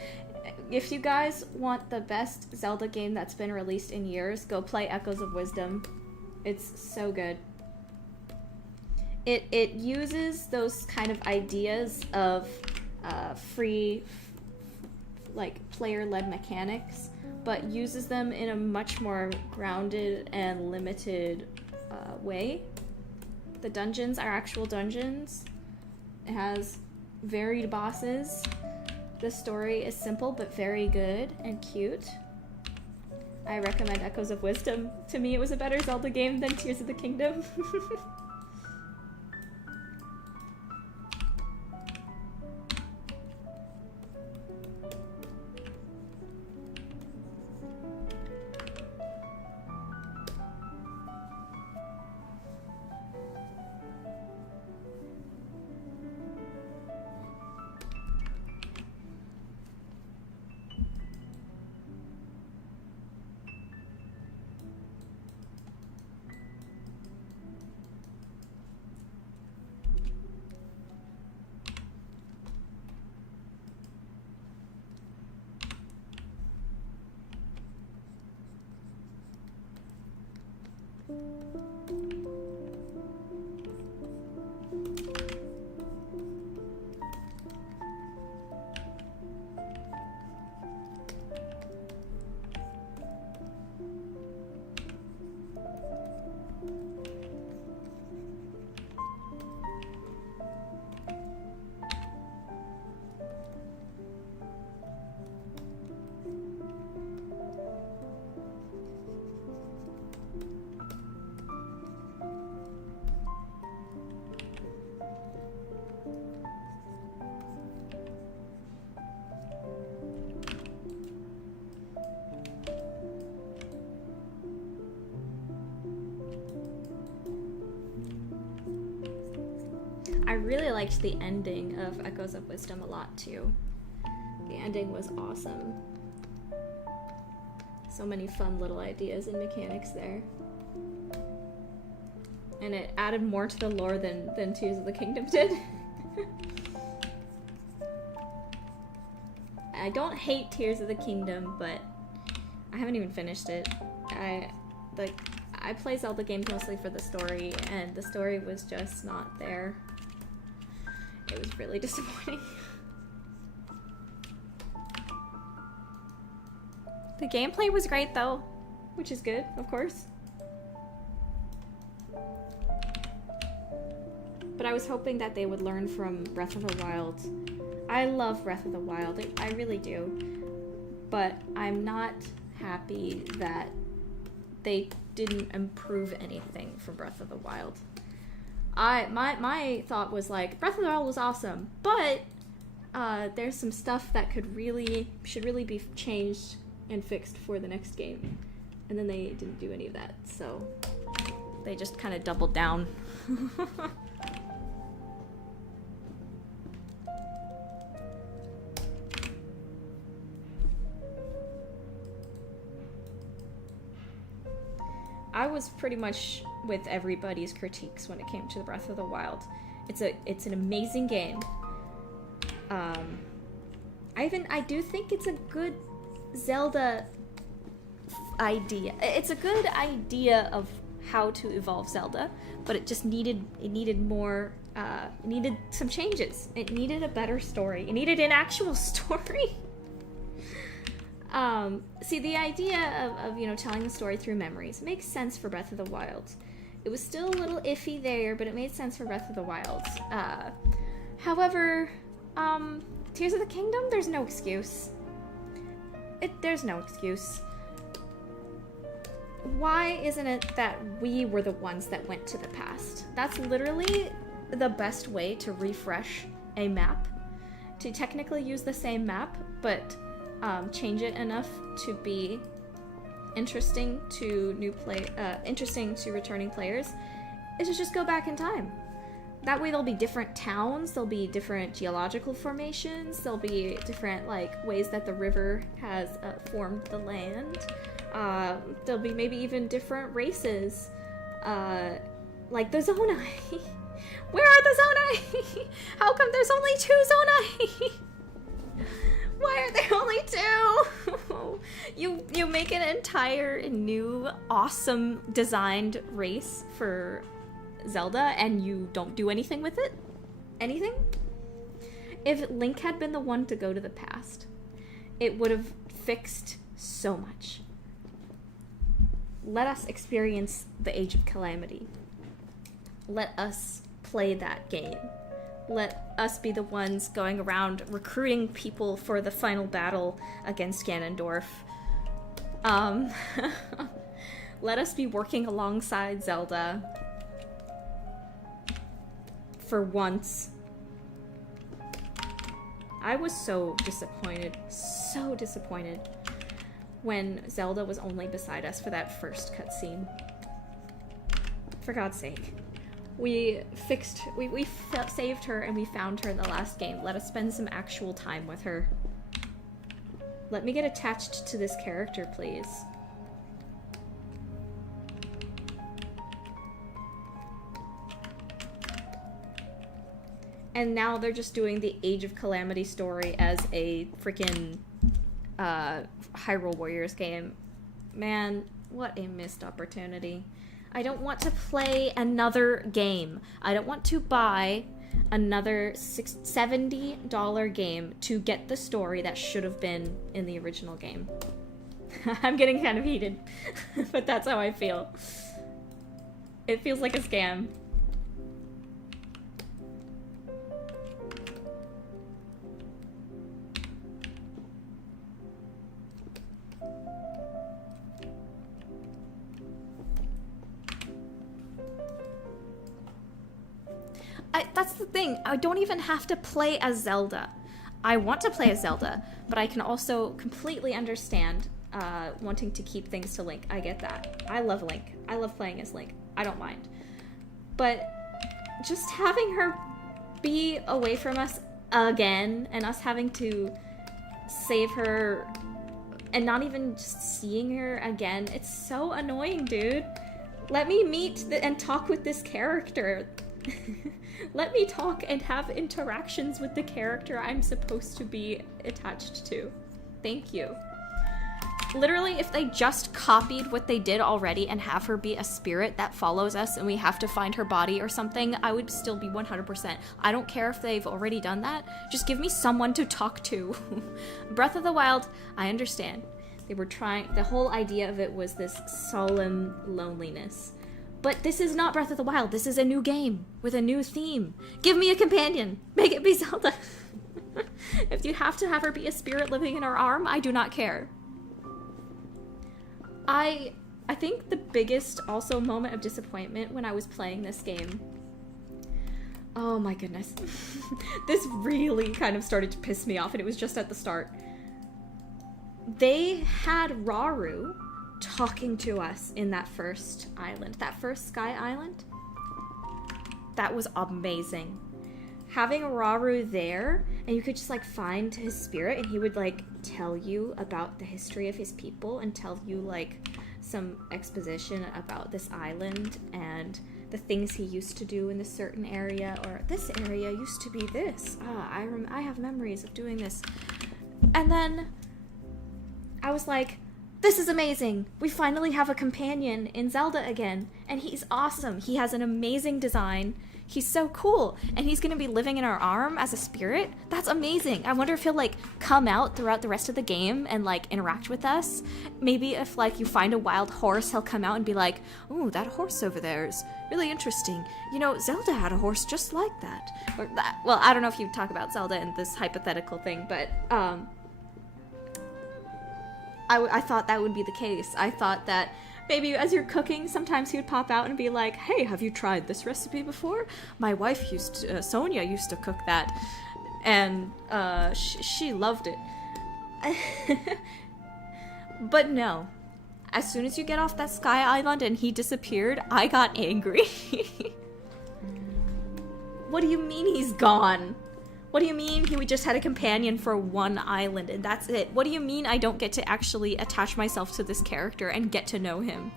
If you guys want the best Zelda game that's been released in years, go play Echoes of Wisdom. It's so good. It uses those kind of ideas of free, like, player-led mechanics, but uses them in a much more grounded and limited way. The dungeons are actual dungeons. It has varied bosses. The story is simple but very good and cute. I recommend Echoes of Wisdom. To me, it was a better Zelda game than Tears of the Kingdom. I really liked the ending of Echoes of Wisdom a lot too. The ending was awesome. So many fun little ideas and mechanics there. And it added more to the lore than Tears of the Kingdom did. I don't hate Tears of the Kingdom, but I haven't even finished it. I play Zelda games mostly for the story, and the story was just not there. It was really disappointing. The gameplay was great though, which is good, of course. But I was hoping that they would learn from Breath of the Wild. I love Breath of the Wild, I really do. But I'm not happy that they didn't improve anything from Breath of the Wild. My thought was like, Breath of the Wild was awesome, but there's some stuff that should really be changed and fixed for the next game. And then they didn't do any of that, so they just kind of doubled down. I was pretty much with everybody's critiques when it came to the Breath of the Wild. It's an amazing game. I do think it's a good Zelda idea. It's a good idea of how to evolve Zelda, but it just needed more. It needed some changes. It needed a better story. It needed an actual story. See, the idea of telling the story through memories makes sense for Breath of the Wild. It was still a little iffy there, but it made sense for Breath of the Wild. However, Tears of the Kingdom, there's no excuse. There's no excuse. Why isn't it that we were the ones that went to the past? That's literally the best way to refresh a map. To technically use the same map, but change it enough to be interesting to interesting to returning players, is to just go back in time. That way there'll be different towns, there'll be different geological formations, there'll be different like ways that the river has formed the land. There'll be maybe even different races, like the Zonai. Where are the Zonai? How come there's only 2 Zonai? Why are there only 2? You make an entire new, awesome designed race for Zelda and you don't do anything with it? Anything? If Link had been the one to go to the past, it would have fixed so much. Let us experience the Age of Calamity. Let us play that game. Let us be the ones going around recruiting people for the final battle against Ganondorf. Let us be working alongside Zelda. For once. I was so disappointed when Zelda was only beside us for that first cutscene. For God's sake. We saved her and we found her in the last game. Let us spend some actual time with her. Let me get attached to this character, please. And now they're just doing the Age of Calamity story as a freaking Hyrule Warriors game. Man, what a missed opportunity. I don't want to play another game. I don't want to buy another $70 game to get the story that should have been in the original game. I'm getting kind of heated, but that's how I feel. It feels like a scam. That's the thing. I don't even have to play as Zelda. I want to play as Zelda, but I can also completely understand wanting to keep things to Link. I get that. I love Link. I love playing as Link. I don't mind. But just having her be away from us again, and us having to save her, and not even just seeing her again, it's so annoying, dude. Let me meet and talk with this character. Let me talk and have interactions with the character I'm supposed to be attached to. Thank you. Literally, if they just copied what they did already and have her be a spirit that follows us and we have to find her body or something, I would still be 100%. I don't care if they've already done that. Just give me someone to talk to. Breath of the Wild, I understand. They were trying, the whole idea of it was this solemn loneliness. But this is not Breath of the Wild. This is a new game with a new theme. Give me a companion. Make it be Zelda. If you have to have her be a spirit living in her arm, I do not care. I think the biggest also moment of disappointment when I was playing this game, oh my goodness, this really kind of started to piss me off, and it was just at the start. They had Rauru talking to us in that first island, that first Sky Island. That was amazing. Having Rauru there, and you could just like find his spirit, and he would like tell you about the history of his people and tell you like some exposition about this island and the things he used to do in this certain area, or this area used to be this. I have memories of doing this. And then I was like, This is amazing! We finally have a companion in Zelda again, and he's awesome. He has an amazing design. He's so cool, and he's gonna be living in our arm as a spirit. That's amazing. I wonder if he'll like come out throughout the rest of the game and like interact with us. Maybe if like you find a wild horse, he'll come out and be like, "Ooh, that horse over there is really interesting. You know, Zelda had a horse just like that." Or that. Well, I don't know if you talk about Zelda in this hypothetical thing, but I thought that would be the case. I thought that maybe as you're cooking, sometimes he would pop out and be like, "Hey, have you tried this recipe before? My wife Sonia used to cook that, and she loved it." But no. As soon as you get off that sky island and he disappeared, I got angry. What do you mean he's gone? What do you mean we just had a companion for one island and that's it? What do you mean I don't get to actually attach myself to this character and get to know him?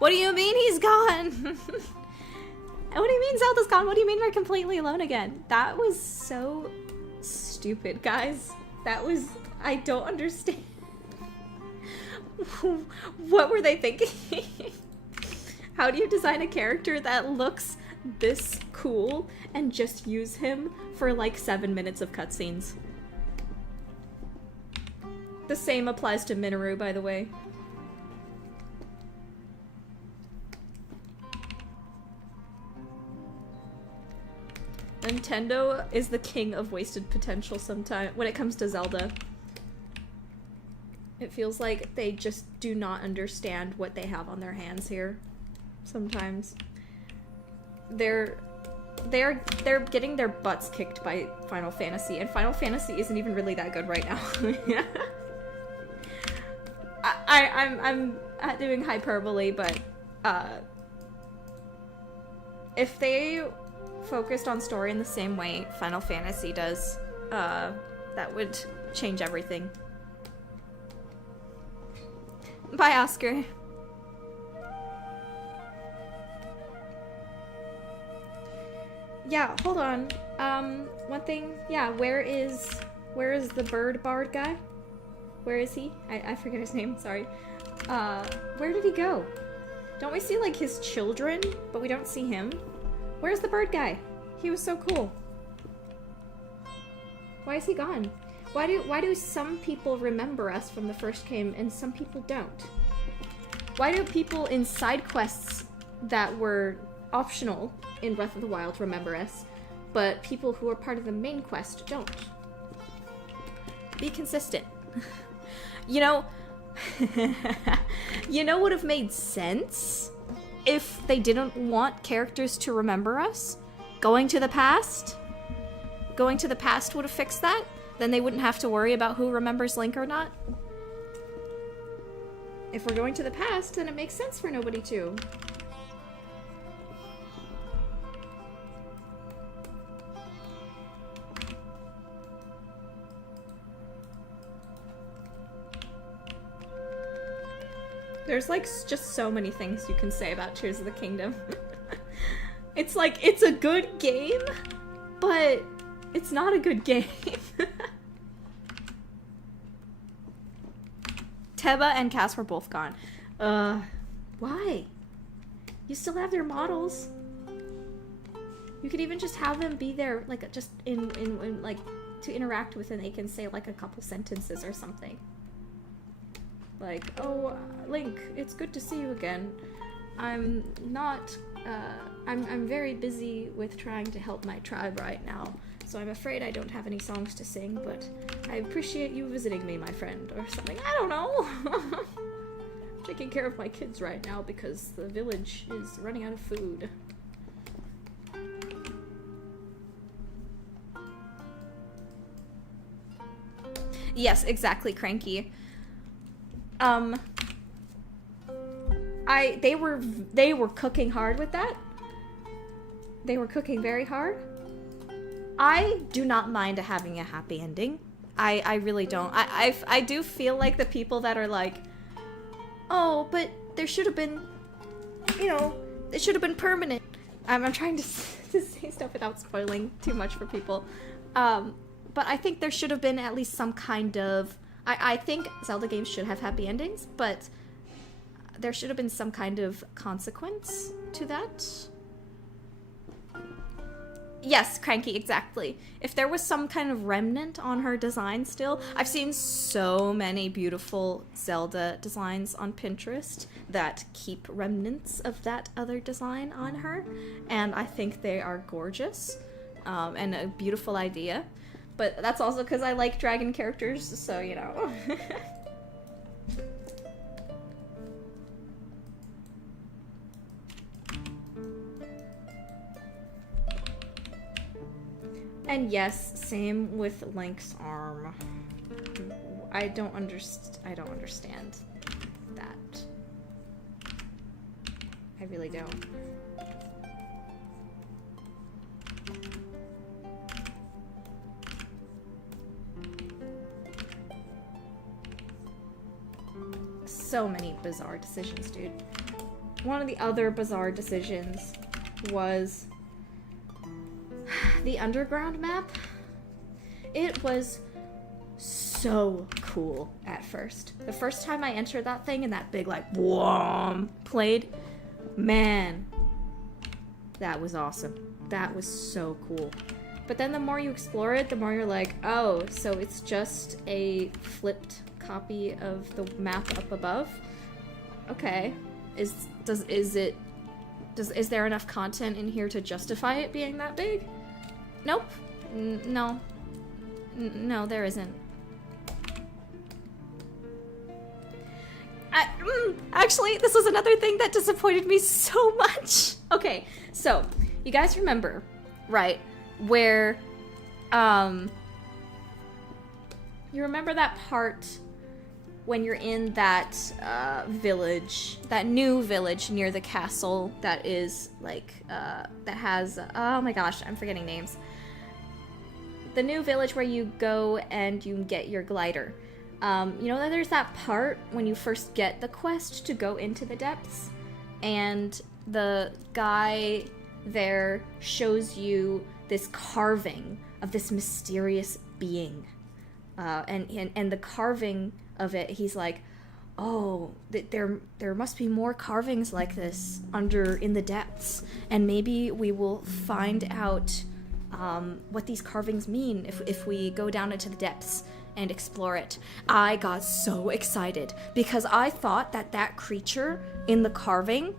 What do you mean he's gone? What do you mean Zelda's gone? What do you mean we're completely alone again? That was so stupid, guys. That was... I don't understand. What were they thinking? How do you design a character that looks this cool and just use him for like 7 minutes of cutscenes? The same applies to Minoru, by the way. Nintendo is the king of wasted potential sometimes when it comes to Zelda. It feels like they just do not understand what they have on their hands here. Sometimes. They're getting their butts kicked by Final Fantasy, and Final Fantasy isn't even really that good right now. I'm doing hyperbole, but if they focused on story in the same way Final Fantasy does, that would change everything. Bye, Oscar. Yeah, hold on. One thing. Yeah, where is the bird bard guy? Where is he? I forget his name, sorry. Where did he go? Don't we see, like, his children, but we don't see him? Where's the bird guy? He was so cool. Why is he gone? Why do some people remember us from the first game and some people don't? Why do people in side quests that were optional in Breath of the Wild remember us, but people who are part of the main quest don't? Be consistent. You know, you know what would have made sense if they didn't want characters to remember us? Going to the past? Going to the past would have fixed that? Then they wouldn't have to worry about who remembers Link or not? If we're going to the past, then it makes sense for nobody to. There's like just so many things you can say about Tears of the Kingdom. It's like, it's a good game, but it's not a good game. Teba and Cass were both gone. Why? You still have their models. You could even just have them be there, like, just in like, to interact with, and they can say, like, a couple sentences or something. Like, "Oh, Link, it's good to see you again. I'm not, I'm very busy with trying to help my tribe right now, so I'm afraid I don't have any songs to sing, but I appreciate you visiting me, my friend," or something. I don't know. I'm taking care of my kids right now because the village is running out of food. Yes, exactly, Cranky. They were cooking hard with that. They were cooking very hard. I do not mind having a happy ending. I really don't. I do feel like the people that are like, "Oh, but there should have been, you know, it should have been permanent." I'm trying to say stuff without spoiling too much for people. But I think there should have been at least some kind of I think Zelda games should have happy endings, but there should have been some kind of consequence to that. Yes, Cranky, exactly. If there was some kind of remnant on her design still, I've seen so many beautiful Zelda designs on Pinterest that keep remnants of that other design on her, and I think they are gorgeous, and a beautiful idea. But that's also because I like dragon characters, so you know. And yes, same with Link's arm. I don't understand that. I really don't. So many bizarre decisions, dude. One of the other bizarre decisions was the underground map. It was so cool at first. The first time I entered that thing and that big like whom played, man, that was awesome. That was so cool. But then the more you explore it, the more you're like, oh, so it's just a flipped copy of the map up above? Okay. Is there enough content in here to justify it being that big? Nope. No. No, there isn't. Actually, this was another thing that disappointed me so much. Okay, so, you guys remember, right, where, you remember that part when you're in that, village, that new village near the castle that is, like, that has, oh my gosh, I'm forgetting names. The new village where you go and you get your glider. You know that there's that part when you first get the quest to go into the depths, and the guy there shows you this carving of this mysterious being, and the carving of it, he's like, oh, there must be more carvings like this in the depths, and maybe we will find out what these carvings mean if we go down into the depths and explore it. I got so excited because I thought that creature in the carving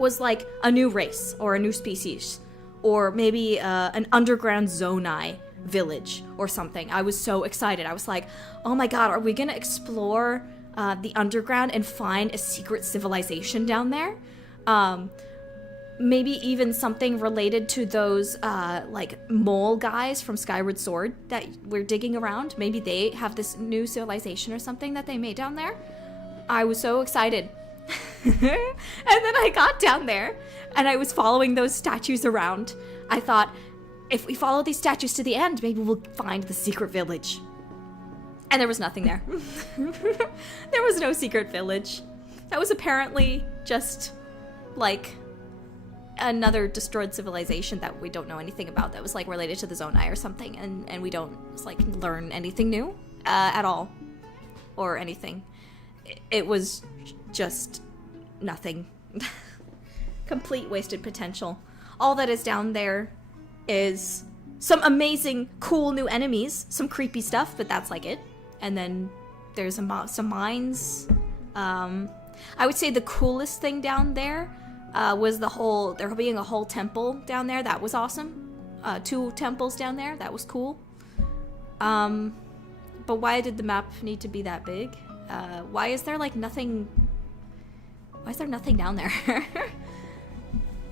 was like a new race or a new species, or maybe an underground Zonai village or something. I was so excited. I was like, oh my god, are we gonna explore the underground and find a secret civilization down there? Maybe even something related to those, like, mole guys from Skyward Sword that we're digging around. Maybe they have this new civilization or something that they made down there. I was so excited. And then I got down there, and I was following those statues around. I thought, if we follow these statues to the end, maybe we'll find the secret village. And there was nothing there. There was no secret village. That was apparently just, like, another destroyed civilization that we don't know anything about, that was like related to the Zonai or something, and we don't like learn anything new at all or anything. It was just nothing. Complete wasted potential. All that is down there is some amazing cool new enemies, some creepy stuff, but that's like it. And then there's some mines. I would say the coolest thing down there was there being a whole temple down there. That was awesome. 2 temples down there. That was cool. But why did the map need to be that big? Why is there like nothing? Why is there nothing down there?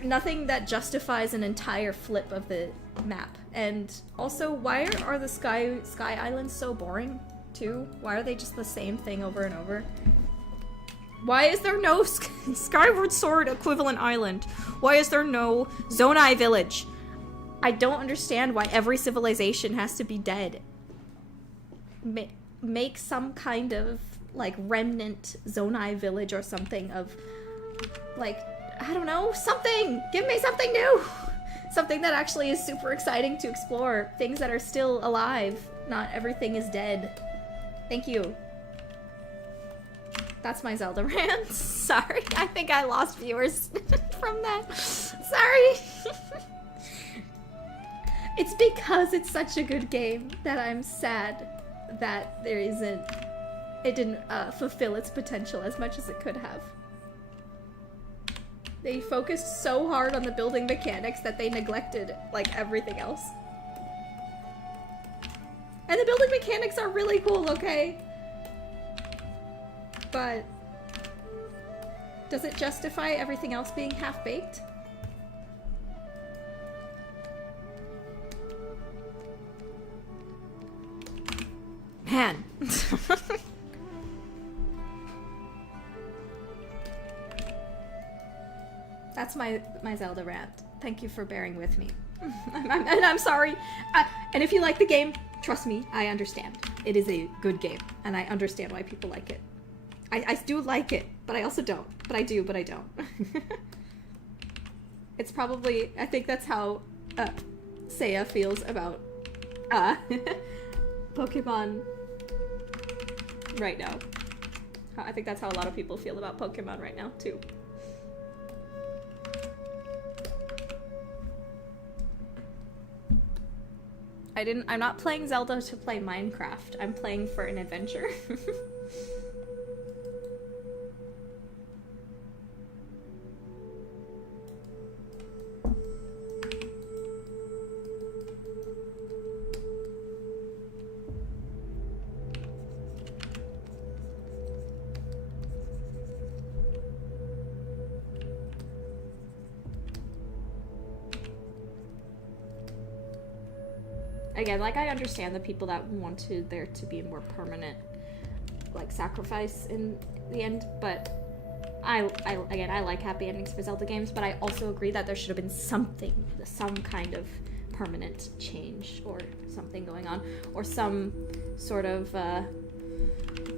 Nothing that justifies an entire flip of the map. And also, why are the Sky Islands so boring too? Why are they just the same thing over and over? Why is there no Skyward Sword equivalent island? Why is there no Zonai village? I don't understand why every civilization has to be dead. Make some kind of, like, remnant Zonai village or something of, like, I don't know, something! Give me something new! Something that actually is super exciting to explore. Things that are still alive. Not everything is dead. Thank you. That's my Zelda rant. Sorry, I think I lost viewers from that. Sorry. It's because it's such a good game that I'm sad that it didn't fulfill its potential as much as it could have. They focused so hard on the building mechanics that they neglected, like, everything else. And the building mechanics are really cool, okay? But does it justify everything else being half-baked? Man. That's my Zelda rant. Thank you for bearing with me. And I'm sorry. And if you like the game, trust me, I understand. It is a good game, and I understand why people like it. I do like it, but I also don't. But I do, but I don't. It's probably... I think that's how Seiya feels about Pokemon right now. I think that's how a lot of people feel about Pokemon right now, too. I'm not playing Zelda to play Minecraft. I'm playing for an adventure. Again, like, I understand the people that wanted there to be a more permanent, like, sacrifice in the end, but again, I like happy endings for Zelda games, but I also agree that there should have been something, some kind of permanent change or something going on, or some sort of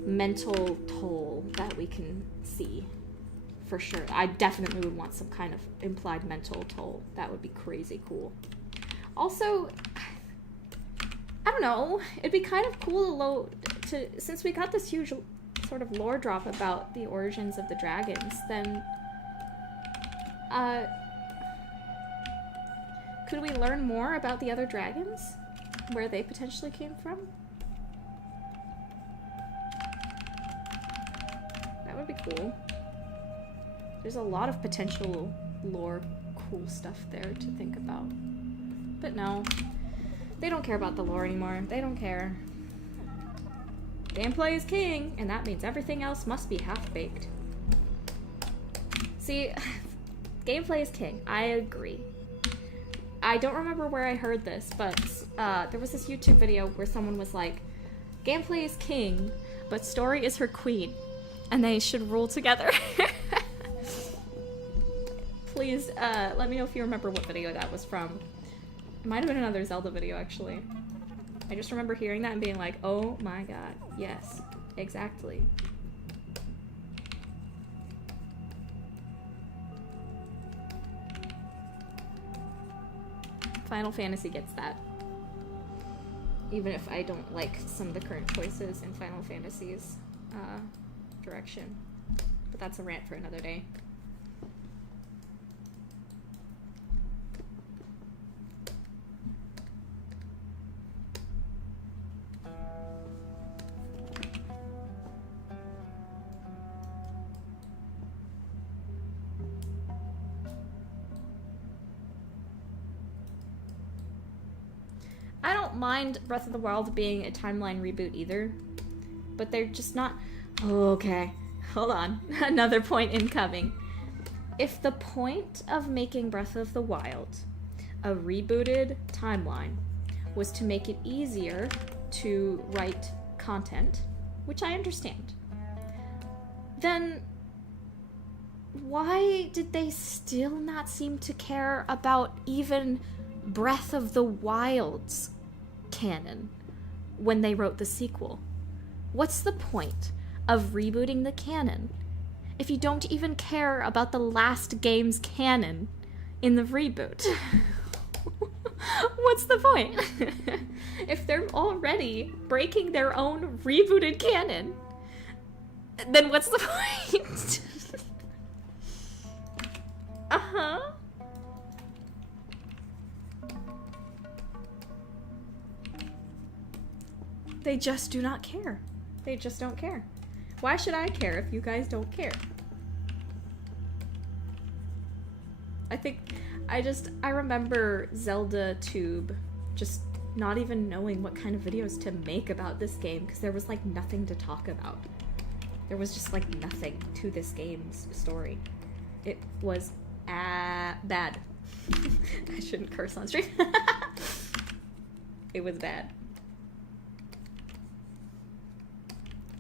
mental toll that we can see, for sure. I definitely would want some kind of implied mental toll. That would be crazy cool. Also, I don't know, it'd be kind of cool since we got this huge sort of lore drop about the origins of the dragons, then could we learn more about the other dragons? Where they potentially came from? That would be cool. There's a lot of potential lore cool stuff there to think about. But no. They don't care about the lore anymore. They don't care. Gameplay is king, and that means everything else must be half-baked. See, gameplay is king. I agree. I don't remember where I heard this, but there was this YouTube video where someone was like, gameplay is king, but story is her queen, and they should rule together. Please, let me know if you remember what video that was from. It might have been another Zelda video, actually. I just remember hearing that and being like, oh my god, yes, exactly. Final Fantasy gets that. Even if I don't like some of the current choices in Final Fantasy's direction. But that's a rant for another day. I don't mind Breath of the Wild being a timeline reboot either, but they're just not... Oh, okay, hold on. Another point incoming. If the point of making Breath of the Wild a rebooted timeline was to make it easier to write content, which I understand, then why did they still not seem to care about even Breath of the Wild's canon when they wrote the sequel? What's the point of rebooting the canon if you don't even care about the last game's canon in the reboot? What's the point? If they're already breaking their own rebooted canon, then what's the point? Uh-huh. They just do not care. They just don't care. Why should I care if you guys don't care? I remember Zelda Tube just not even knowing what kind of videos to make about this game because there was like nothing to talk about. There was just like nothing to this game's story. It was bad. I shouldn't curse on stream. It was bad.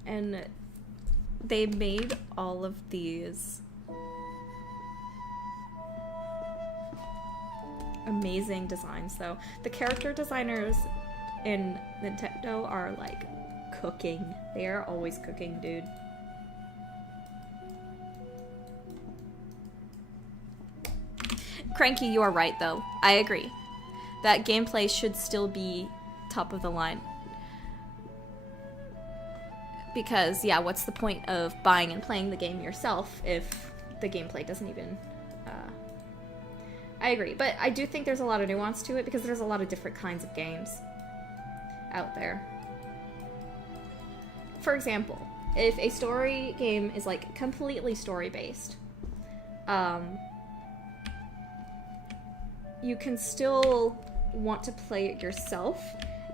And they made all of these amazing designs, though. The character designers in Nintendo are like cooking. They are always cooking, dude. Cranky, you are right, though. I agree. That gameplay should still be top of the line. Because, yeah, what's the point of buying and playing the game yourself if the gameplay doesn't even... I agree, but I do think there's a lot of nuance to it because there's a lot of different kinds of games out there. For example, if a story game is, like, completely story-based, you can still want to play it yourself,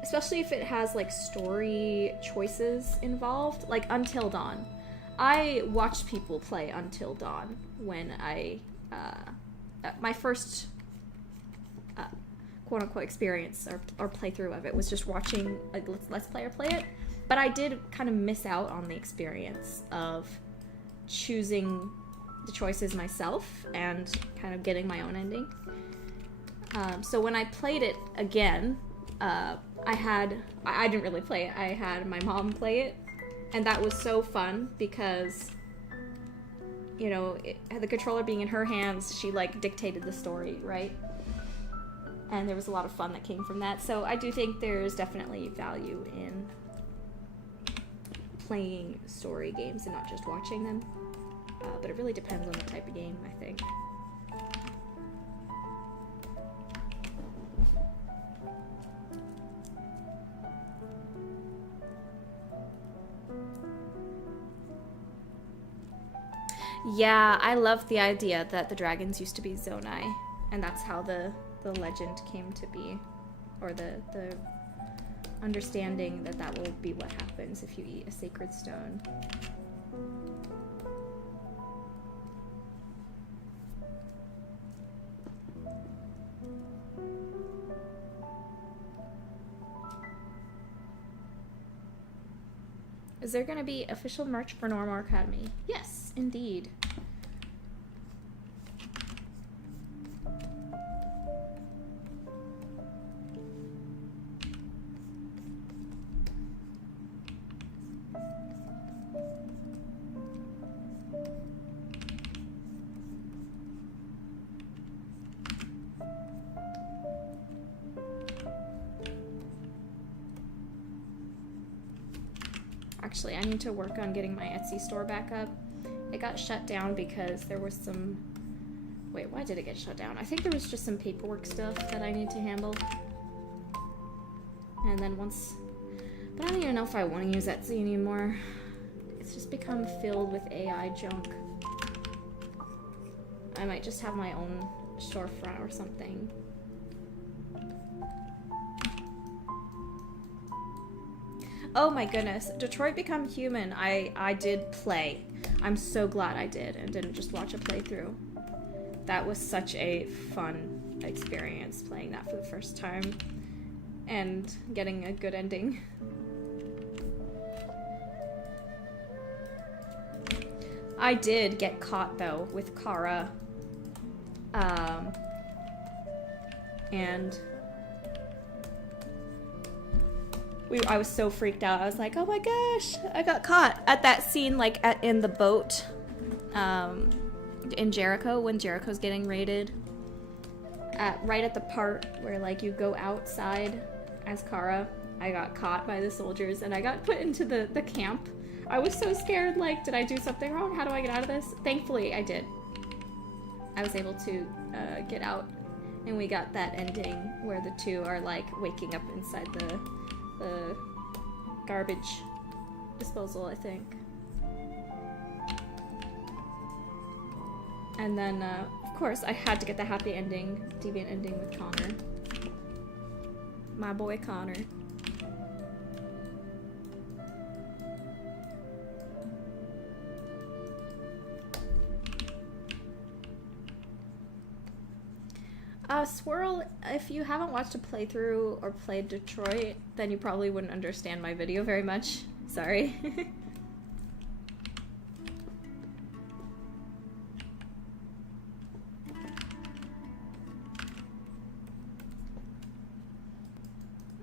especially if it has, like, story choices involved, like Until Dawn. I watched people play Until Dawn when I, my first, quote-unquote experience or playthrough of it was just watching a Let's Player play it, but I did kind of miss out on the experience of choosing the choices myself and kind of getting my own ending. So when I played it again, I didn't really play it. I had my mom play it, and that was so fun because, you know, the controller being in her hands, she, like, dictated the story, right? And there was a lot of fun that came from that. So I do think there's definitely value in playing story games and not just watching them. But it really depends on the type of game, I think. Yeah, I love the idea that the dragons used to be Zonai, and that's how the legend came to be, or the understanding that that will be what happens if you eat a sacred stone. Is there going to be official merch for Normal Academy? Yes, indeed. Actually, I need to work on getting my Etsy store back up. It got shut down because there was some... Wait, why did it get shut down? I think there was just some paperwork stuff that I need to handle. And then once... But I don't even know if I want to use Etsy anymore. It's just become filled with AI junk. I might just have my own storefront or something. Oh my goodness, Detroit Become Human, I did play. I'm so glad I did and didn't just watch a playthrough. That was such a fun experience playing that for the first time and getting a good ending. I did get caught though with Kara. And I was so freaked out. I was like, oh my gosh, I got caught at that scene, like in the boat, in Jericho, when Jericho's getting raided. right at the part where like you go outside as Kara, I got caught by the soldiers and I got put into the camp. I was so scared, like, did I do something wrong? How do I get out of this? Thankfully, I did. I was able to get out, and we got that ending where the two are like waking up inside the garbage disposal, I think. And then, of course, I had to get the happy ending, deviant ending with Connor. My boy Connor. Swirl, if you haven't watched a playthrough or played Detroit, then you probably wouldn't understand my video very much. Sorry.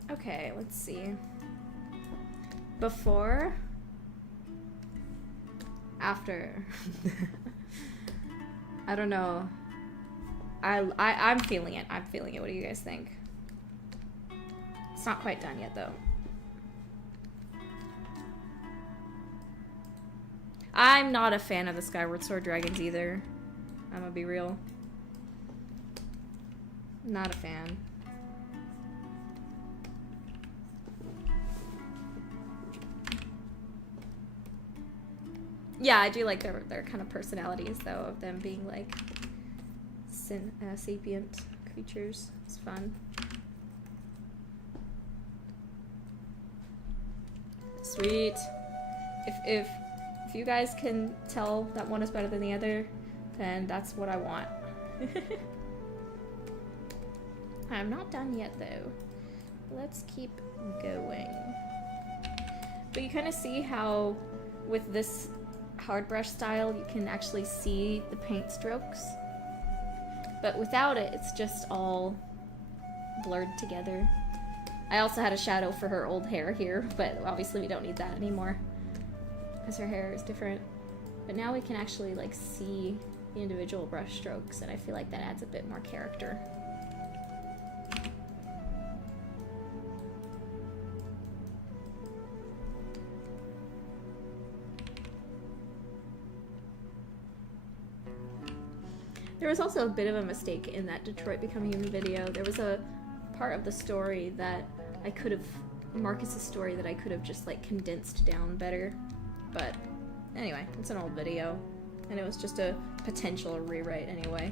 Okay, let's see. Before? After? I don't know. I'm feeling it. I'm feeling it. What do you guys think? It's not quite done yet, though. I'm not a fan of the Skyward Sword dragons either. I'm gonna be real. Not a fan. Yeah, I do like their kind of personalities, though, of them being like sapient creatures. It's fun. Sweet. If you guys can tell that one is better than the other, then that's what I want. I'm not done yet, though. Let's keep going. But you kind of see how with this hard brush style you can actually see the paint strokes. But without it, it's just all blurred together. I also had a shadow for her old hair here, but obviously we don't need that anymore because her hair is different. But now we can actually like see the individual brush strokes, and I feel like that adds a bit more character. There was also a bit of a mistake in that Detroit Become Human video. There was a part of the story that I could have, Marcus's story that I could have just like condensed down better. But anyway, it's an old video, and it was just a potential rewrite anyway.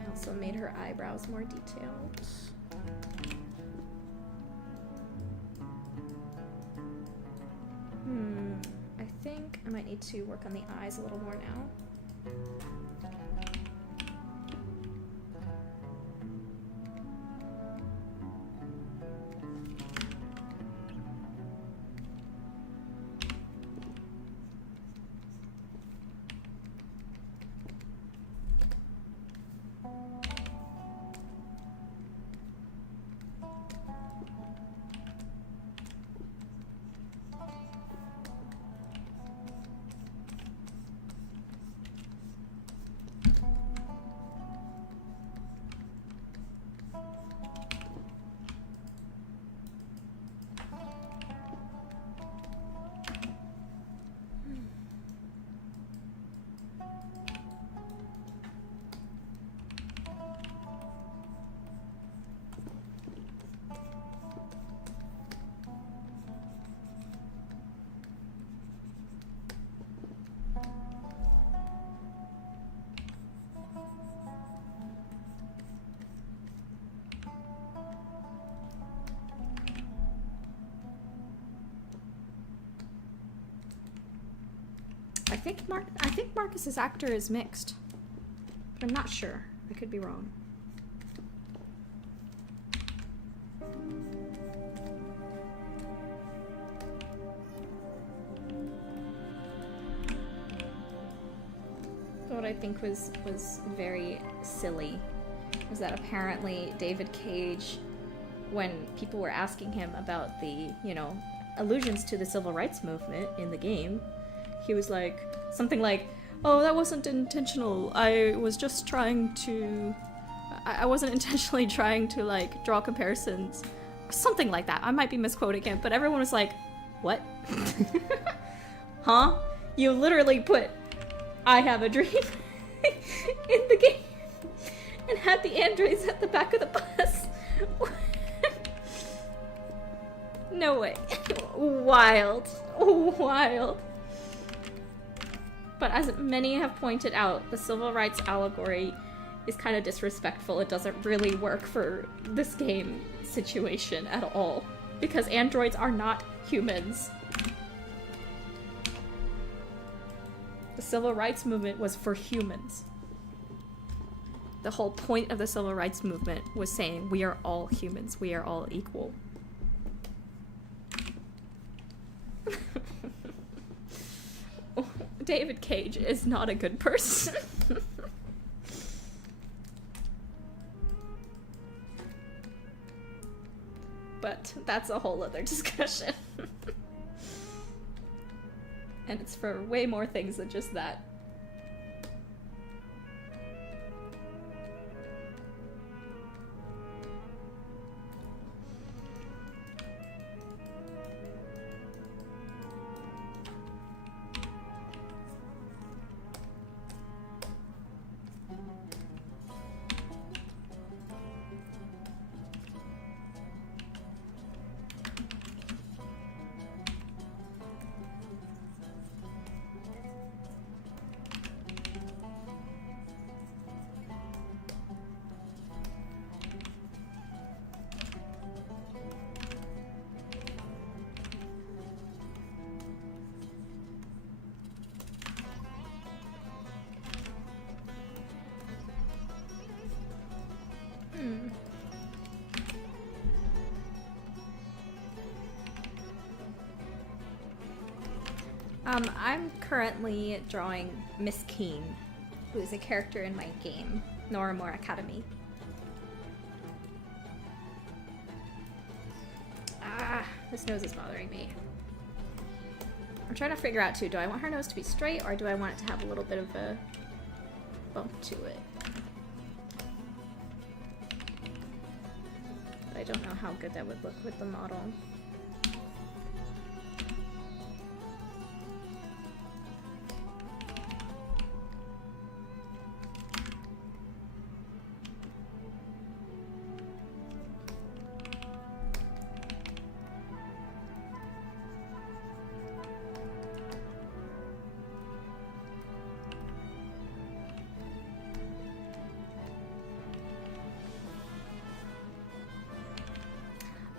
I also made her eyebrows more detailed. I think I might need to work on the eyes a little more now. I think Marcus's actor is mixed, but I'm not sure. I could be wrong. What I think was very silly was that apparently David Cage, when people were asking him about the, you know, allusions to the civil rights movement in the game. He was like, something like, oh, that wasn't intentional. I was just trying to... I wasn't intentionally trying to, like, draw comparisons. Something like that. I might be misquoting him, but everyone was like, what? Huh? You literally put I Have a Dream in the game and had the androids at the back of the bus. No way. Wild. Wild. But as many have pointed out, the civil rights allegory is kind of disrespectful. It doesn't really work for this game situation at all, because androids are not humans. The civil rights movement was for humans. The whole point of the civil rights movement was saying we are all humans, we are all equal. David Cage is not a good person. But that's a whole other discussion. And it's for way more things than just that. I'm currently drawing Miss Keene, who is a character in my game, Noramore Academy. Ah, this nose is bothering me. I'm trying to figure out too, do I want her nose to be straight or do I want it to have a little bit of a bump to it? But I don't know how good that would look with the model.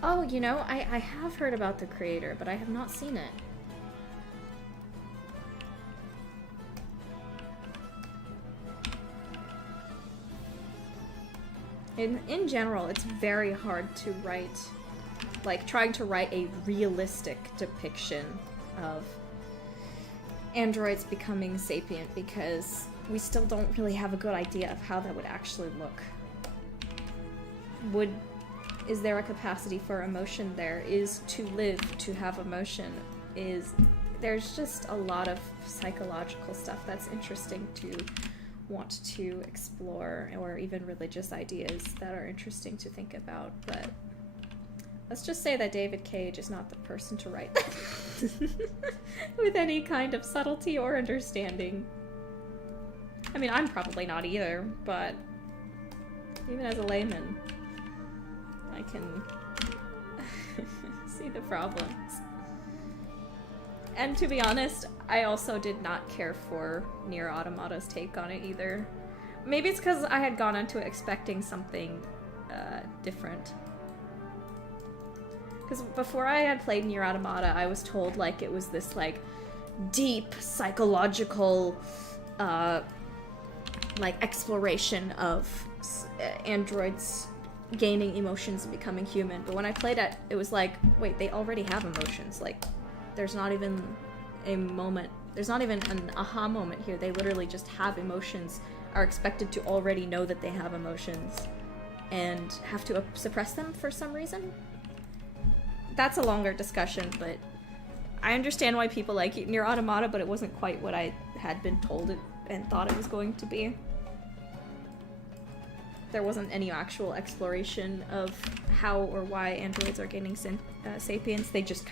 Oh, you know, I have heard about the creator, but I have not seen it. In general, it's very hard to write, like, trying to write a realistic depiction of androids becoming sapient, because we still don't really have a good idea of how that would actually look. Is there a capacity for emotion there? Is to live to have emotion? There's just a lot of psychological stuff that's interesting to want to explore, or even religious ideas that are interesting to think about, but let's just say that David Cage is not the person to write with any kind of subtlety or understanding. I mean, I'm probably not either, but even as a layman, I can see the problems. And to be honest, I also did not care for Nier Automata's take on it either. Maybe it's because I had gone into it expecting something different. Because before I had played Nier Automata, I was told like it was this like deep psychological like exploration of androids gaining emotions and becoming human. But when I played it, it was like, wait, they already have emotions. Like, there's not even a moment, there's not even an aha moment here. They literally just have emotions, are expected to already know that they have emotions, and have to suppress them for some reason. that's a longer discussion, but I understand why people like Nier Automata, but it wasn't quite what I had been told it and thought it was going to be. There wasn't any actual exploration of how or why androids are gaining sapience. They just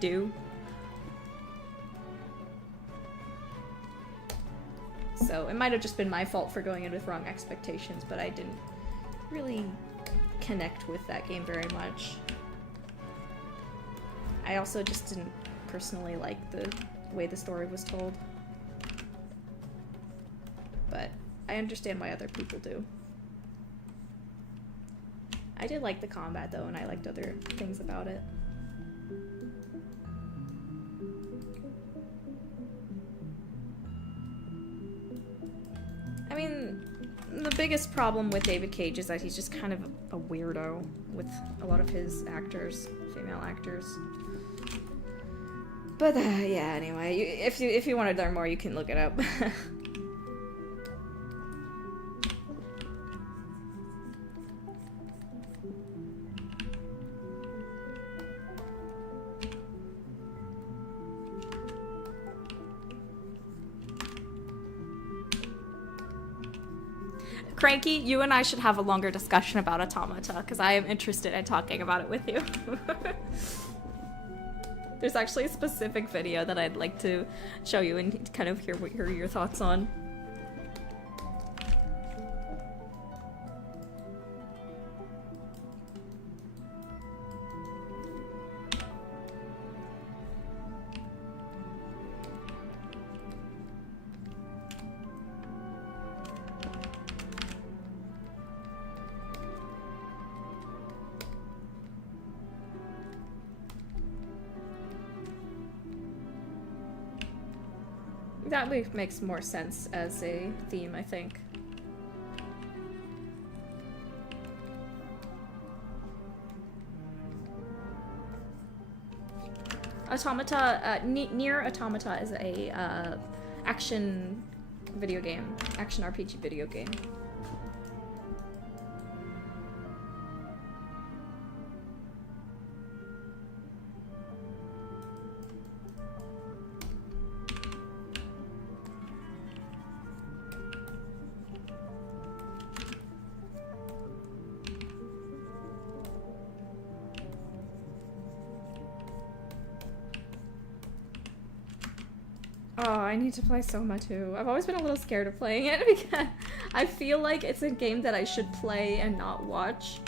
do. So it might have just been my fault for going in with wrong expectations, but I didn't really connect with that game very much. I also just didn't personally like the way the story was told. But I understand why other people do. I did like the combat though, and I liked other things about it. I mean, the biggest problem with David Cage is that he's just kind of a weirdo with a lot of his actors, female actors. But yeah, anyway, if you want to learn more, you can look it up. Cranky, you and I should have a longer discussion about Automata, because I am interested in talking about it with you. There's actually a specific video that I'd like to show you and kind of hear your thoughts on. That makes more sense as a theme, I think. Automata, Nier Automata is a action video game, action RPG video game. Oh, I need to play Soma too. I've always been a little scared of playing it because I feel like it's a game that I should play and not watch.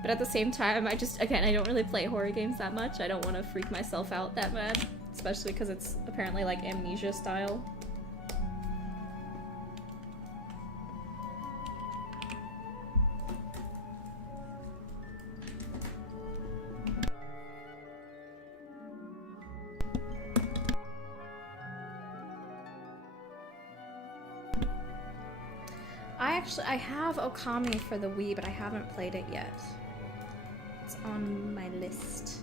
But at the same time, I don't really play horror games that much. I don't want to freak myself out that bad, especially because it's apparently like Amnesia style. I have Okami for the Wii, but I haven't played it yet. It's on my list.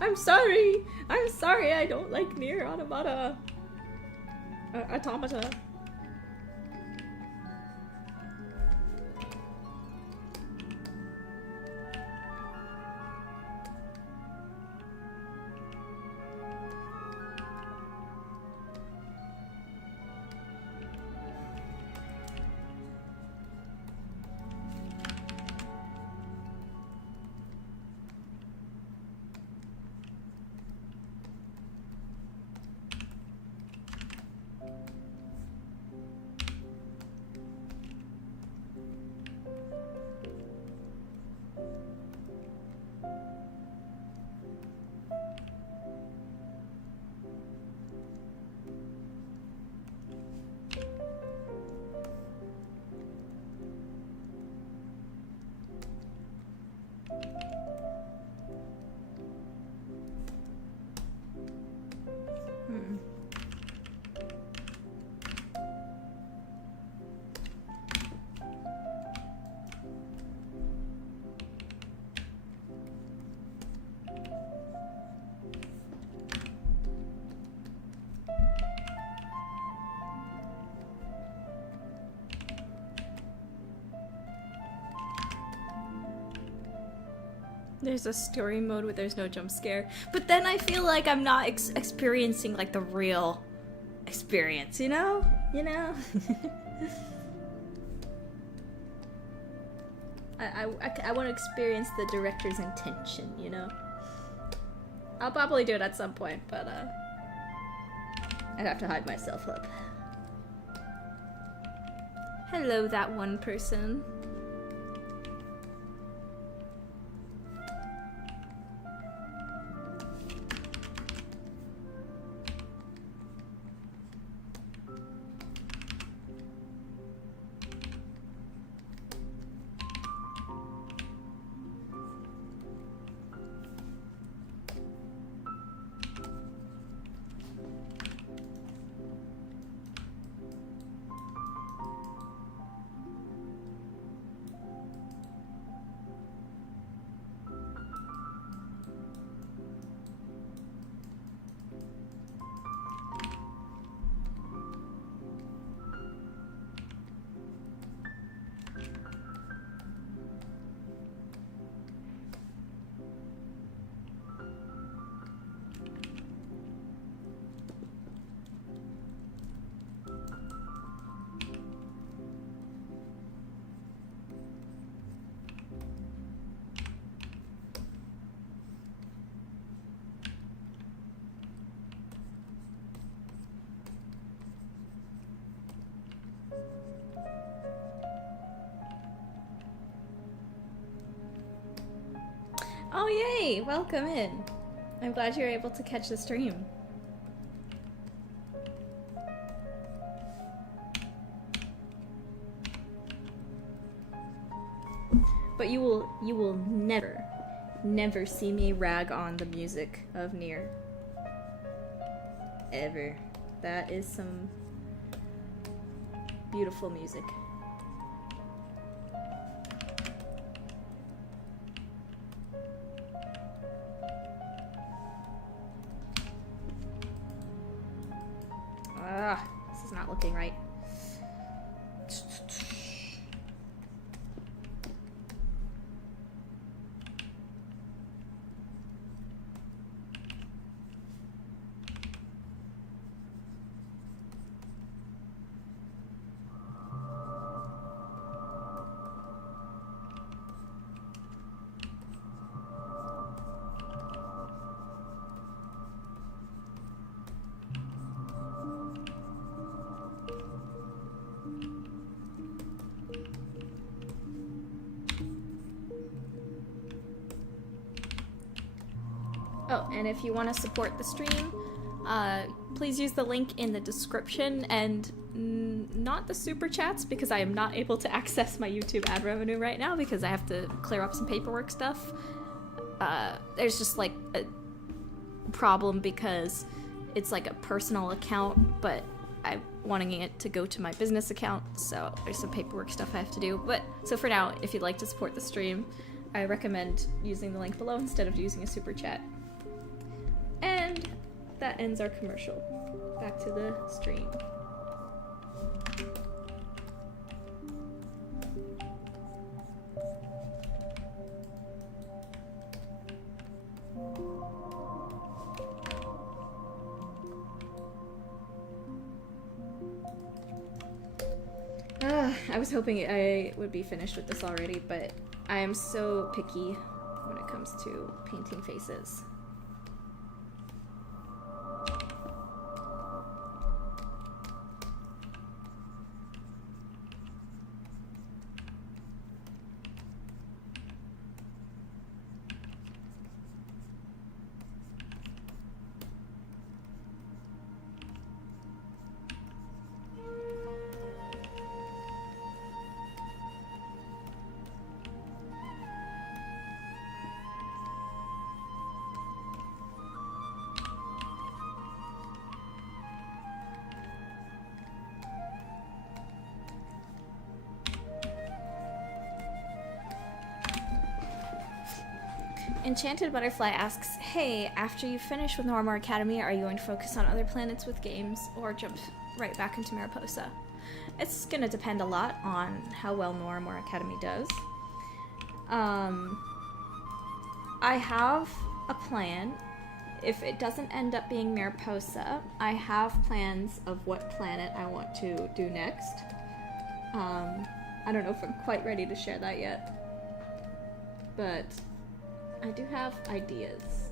I'm sorry! I'm sorry, I don't like Nier Automata. Automata. There's a story mode where there's no jump scare, but then I feel like I'm not experiencing like the real experience, you know? I want to experience the director's intention, you know? I'll probably do it at some point, but I'd have to hide myself up. Hello, that one person. Oh yay! Welcome in. I'm glad you were able to catch the stream. But you will never see me rag on the music of Nier. Ever. That is some beautiful music. This is not looking right. Oh, and if you want to support the stream, please use the link in the description and not the super chats, because I am not able to access my YouTube ad revenue right now because I have to clear up some paperwork stuff. There's just like a problem because it's like a personal account, but I'm wanting it to go to my business account, so there's some paperwork stuff I have to do. But so for now, if you'd like to support the stream, I recommend using the link below instead of using a super chat. And that ends our commercial. Back to the stream. I was hoping I would be finished with this already, but I am so picky when it comes to painting faces. Enchanted Butterfly asks, hey, after you finish with Norimor Academy, are you going to focus on other planets with games or jump right back into Mariposa? It's going to depend a lot on how well Norimor Academy does. I have a plan. If it doesn't end up being Mariposa, I have plans of what planet I want to do next. I don't know if I'm quite ready to share that yet, but I do have ideas.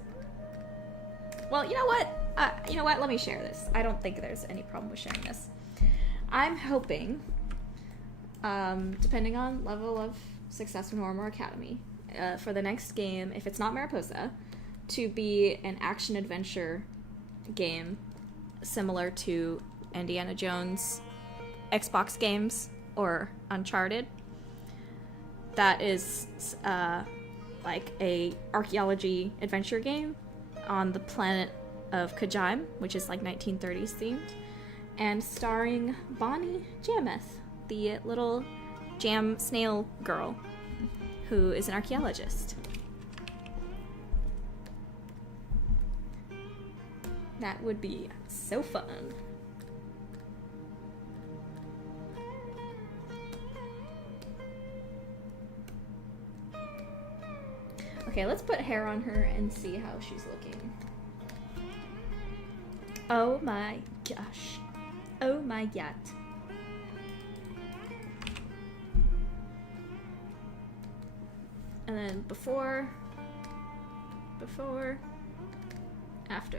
Well, you know what? Let me share this. I don't think there's any problem with sharing this. I'm hoping, depending on level of success in Horror Academy, for the next game, if it's not Mariposa, to be an action-adventure game similar to Indiana Jones Xbox games or Uncharted. That is like a archaeology adventure game on the planet of Kajime, which is like 1930s themed, and starring Bonnie Jameth, the little jam snail girl who is an archaeologist. That would be so fun. Okay, let's put hair on her and see how she's looking. Oh my gosh. Oh my god. And then before, after.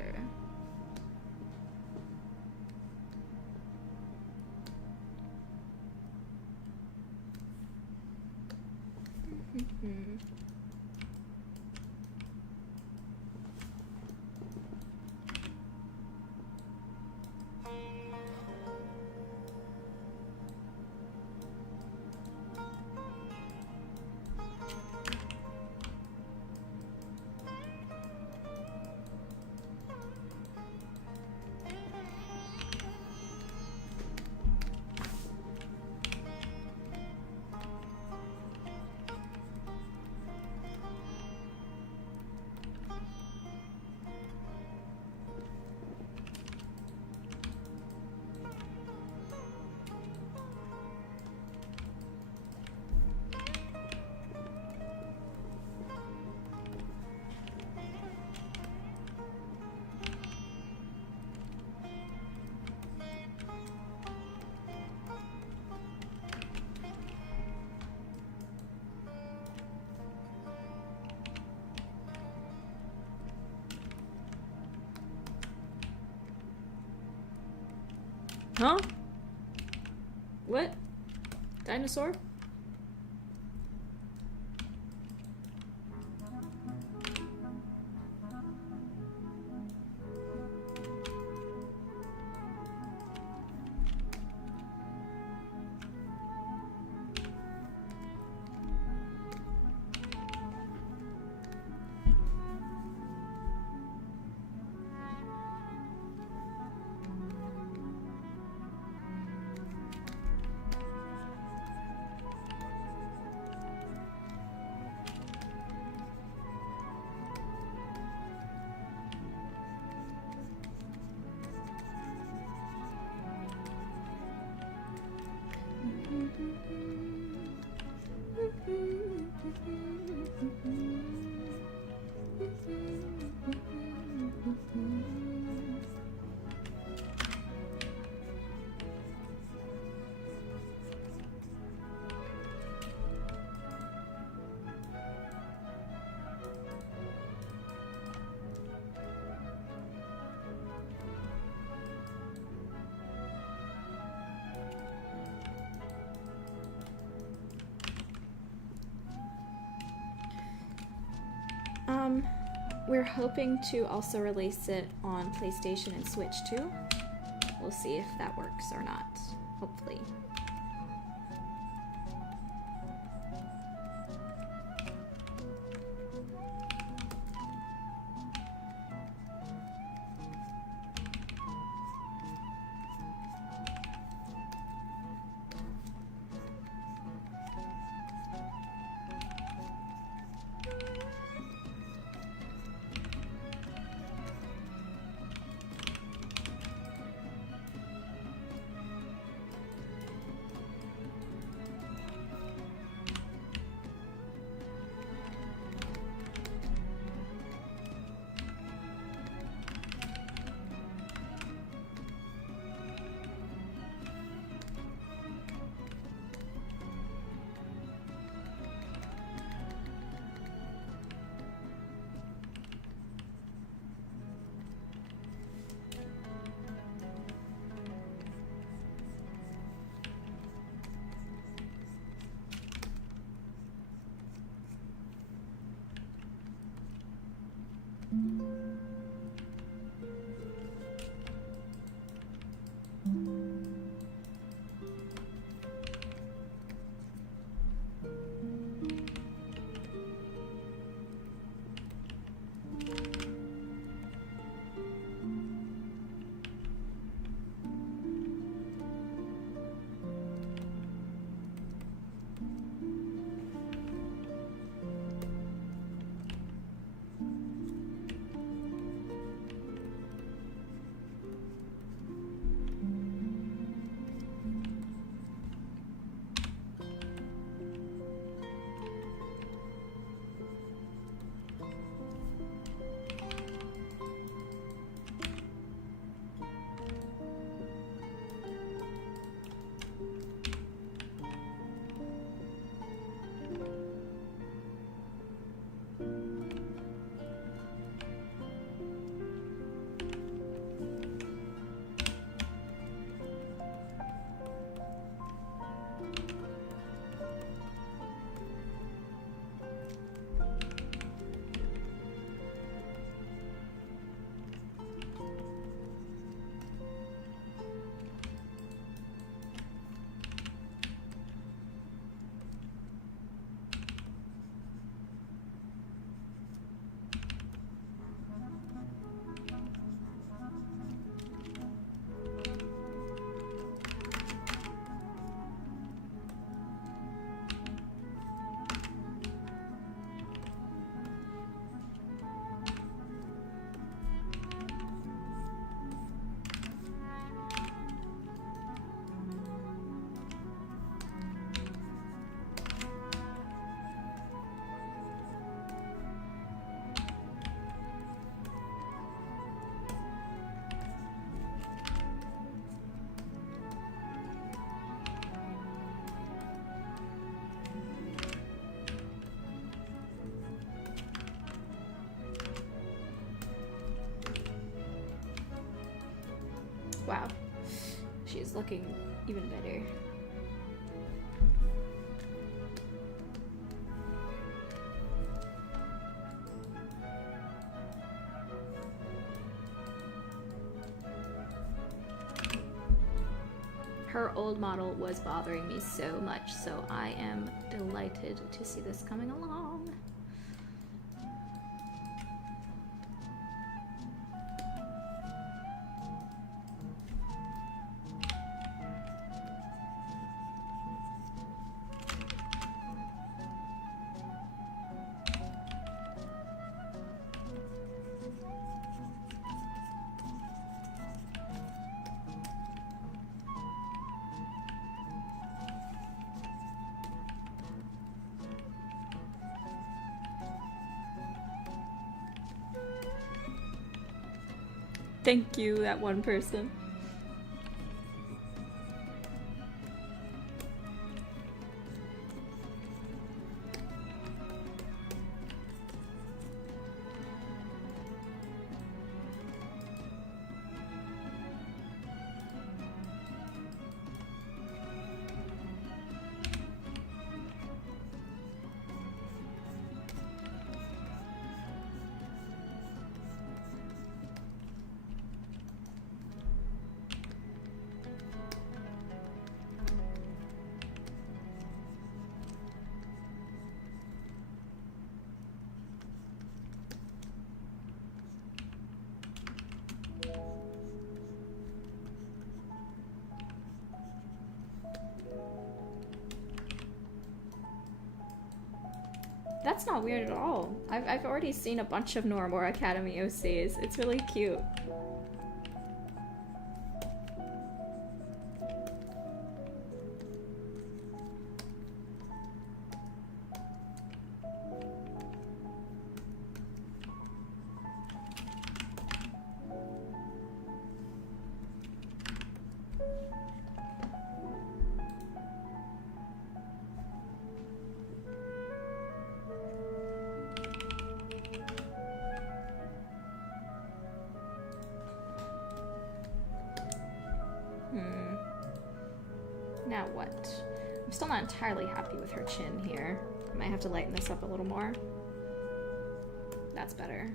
Huh? What? Dinosaur? We're hoping to also release it on PlayStation and Switch too. We'll see if that works or not, hopefully. Wow. She's looking even better. Her old model was bothering me so much, so I am delighted to see this coming along. Thank you, that one person. That's not weird at all. I've already seen a bunch of Normal Academy OCs. It's really cute. Now what? I'm still not entirely happy with her chin here. I might have to lighten this up a little more. That's better.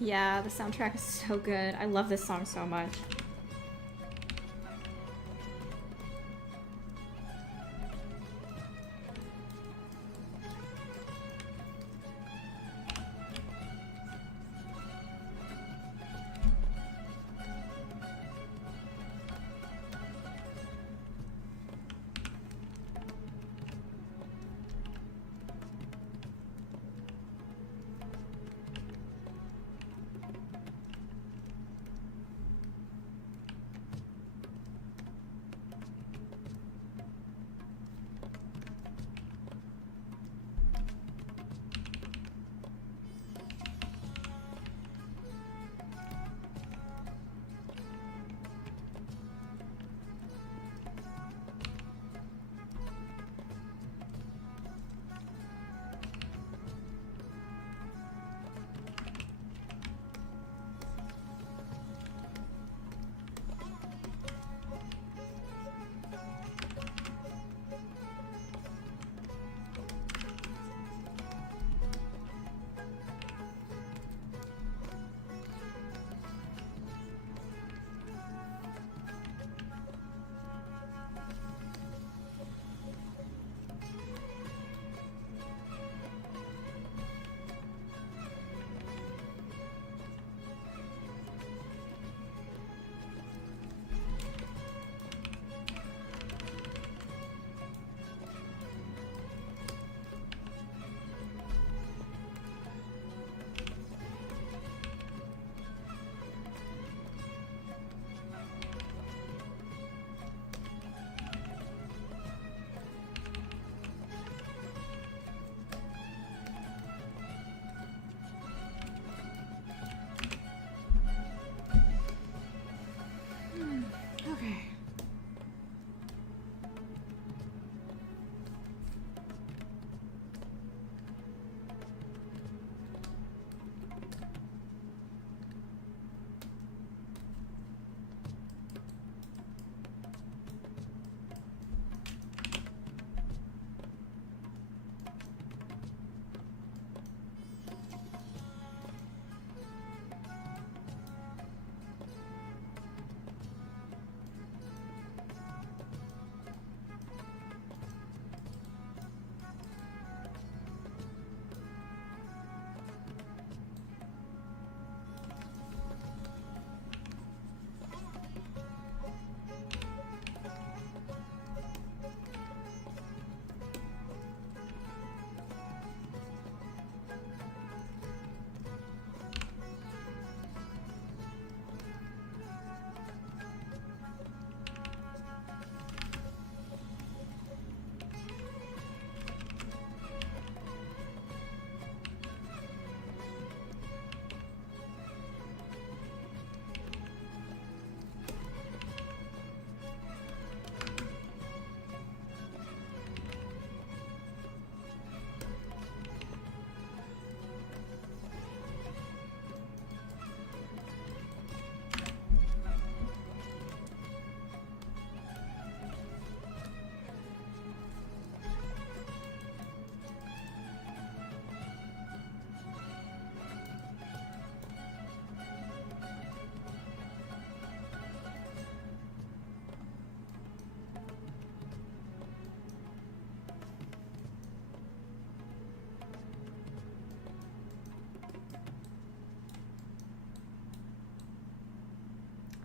Yeah, the soundtrack is so good. I love this song so much. Okay.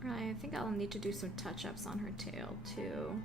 I think I'll need to do some touch-ups on her tail, too.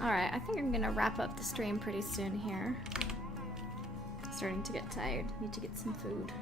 Alright, I think I'm gonna wrap up the stream pretty soon here. Starting to get tired. Need to get some food.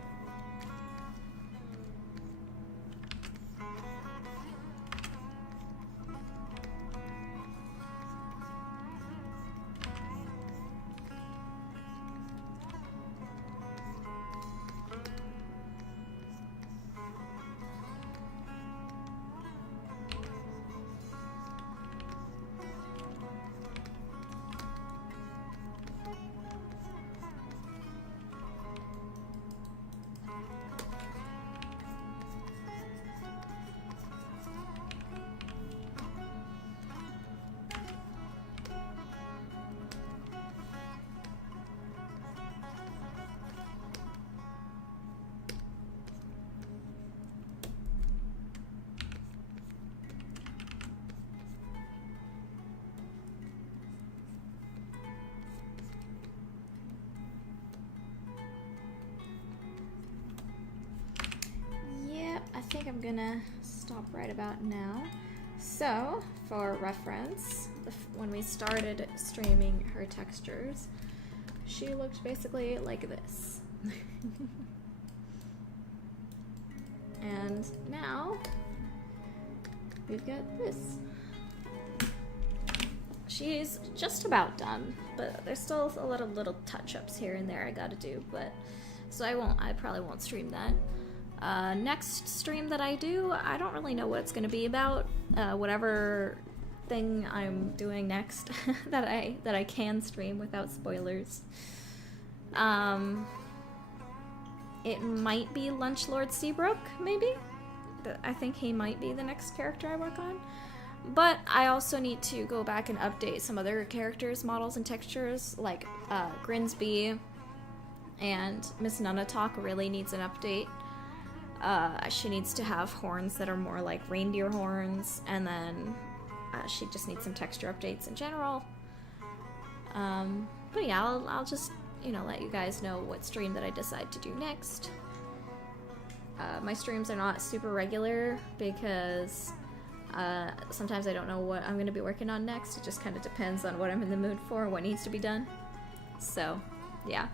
I think I'm gonna stop right about now. So, for reference, when we started streaming her textures, she looked basically like this. And now, we've got this. She's just about done, but there's still a lot of little touch-ups here and there I gotta do, but so I probably won't stream that. Next stream that I do, I don't really know what it's gonna be about. Whatever thing I'm doing next that I can stream without spoilers. It might be Lunchlord Seabrook, maybe? I think he might be the next character I work on. But I also need to go back and update some other characters, models, and textures, like Grinsby and Miss Nunatalk really needs an update. She needs to have horns that are more like reindeer horns, and then she just needs some texture updates in general. But yeah, I'll just, you know, let you guys know what stream that I decide to do next. My streams are not super regular because sometimes I don't know what I'm going to be working on next. It just kind of depends on what I'm in the mood for, what needs to be done. So, yeah.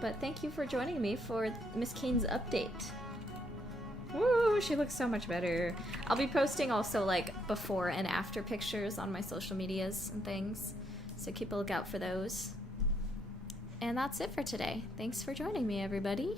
But thank you for joining me for Miss Keene's update. Woo, she looks so much better. I'll be posting also like before and after pictures on my social medias and things, so keep a lookout for those. And that's it for today. Thanks for joining me, everybody.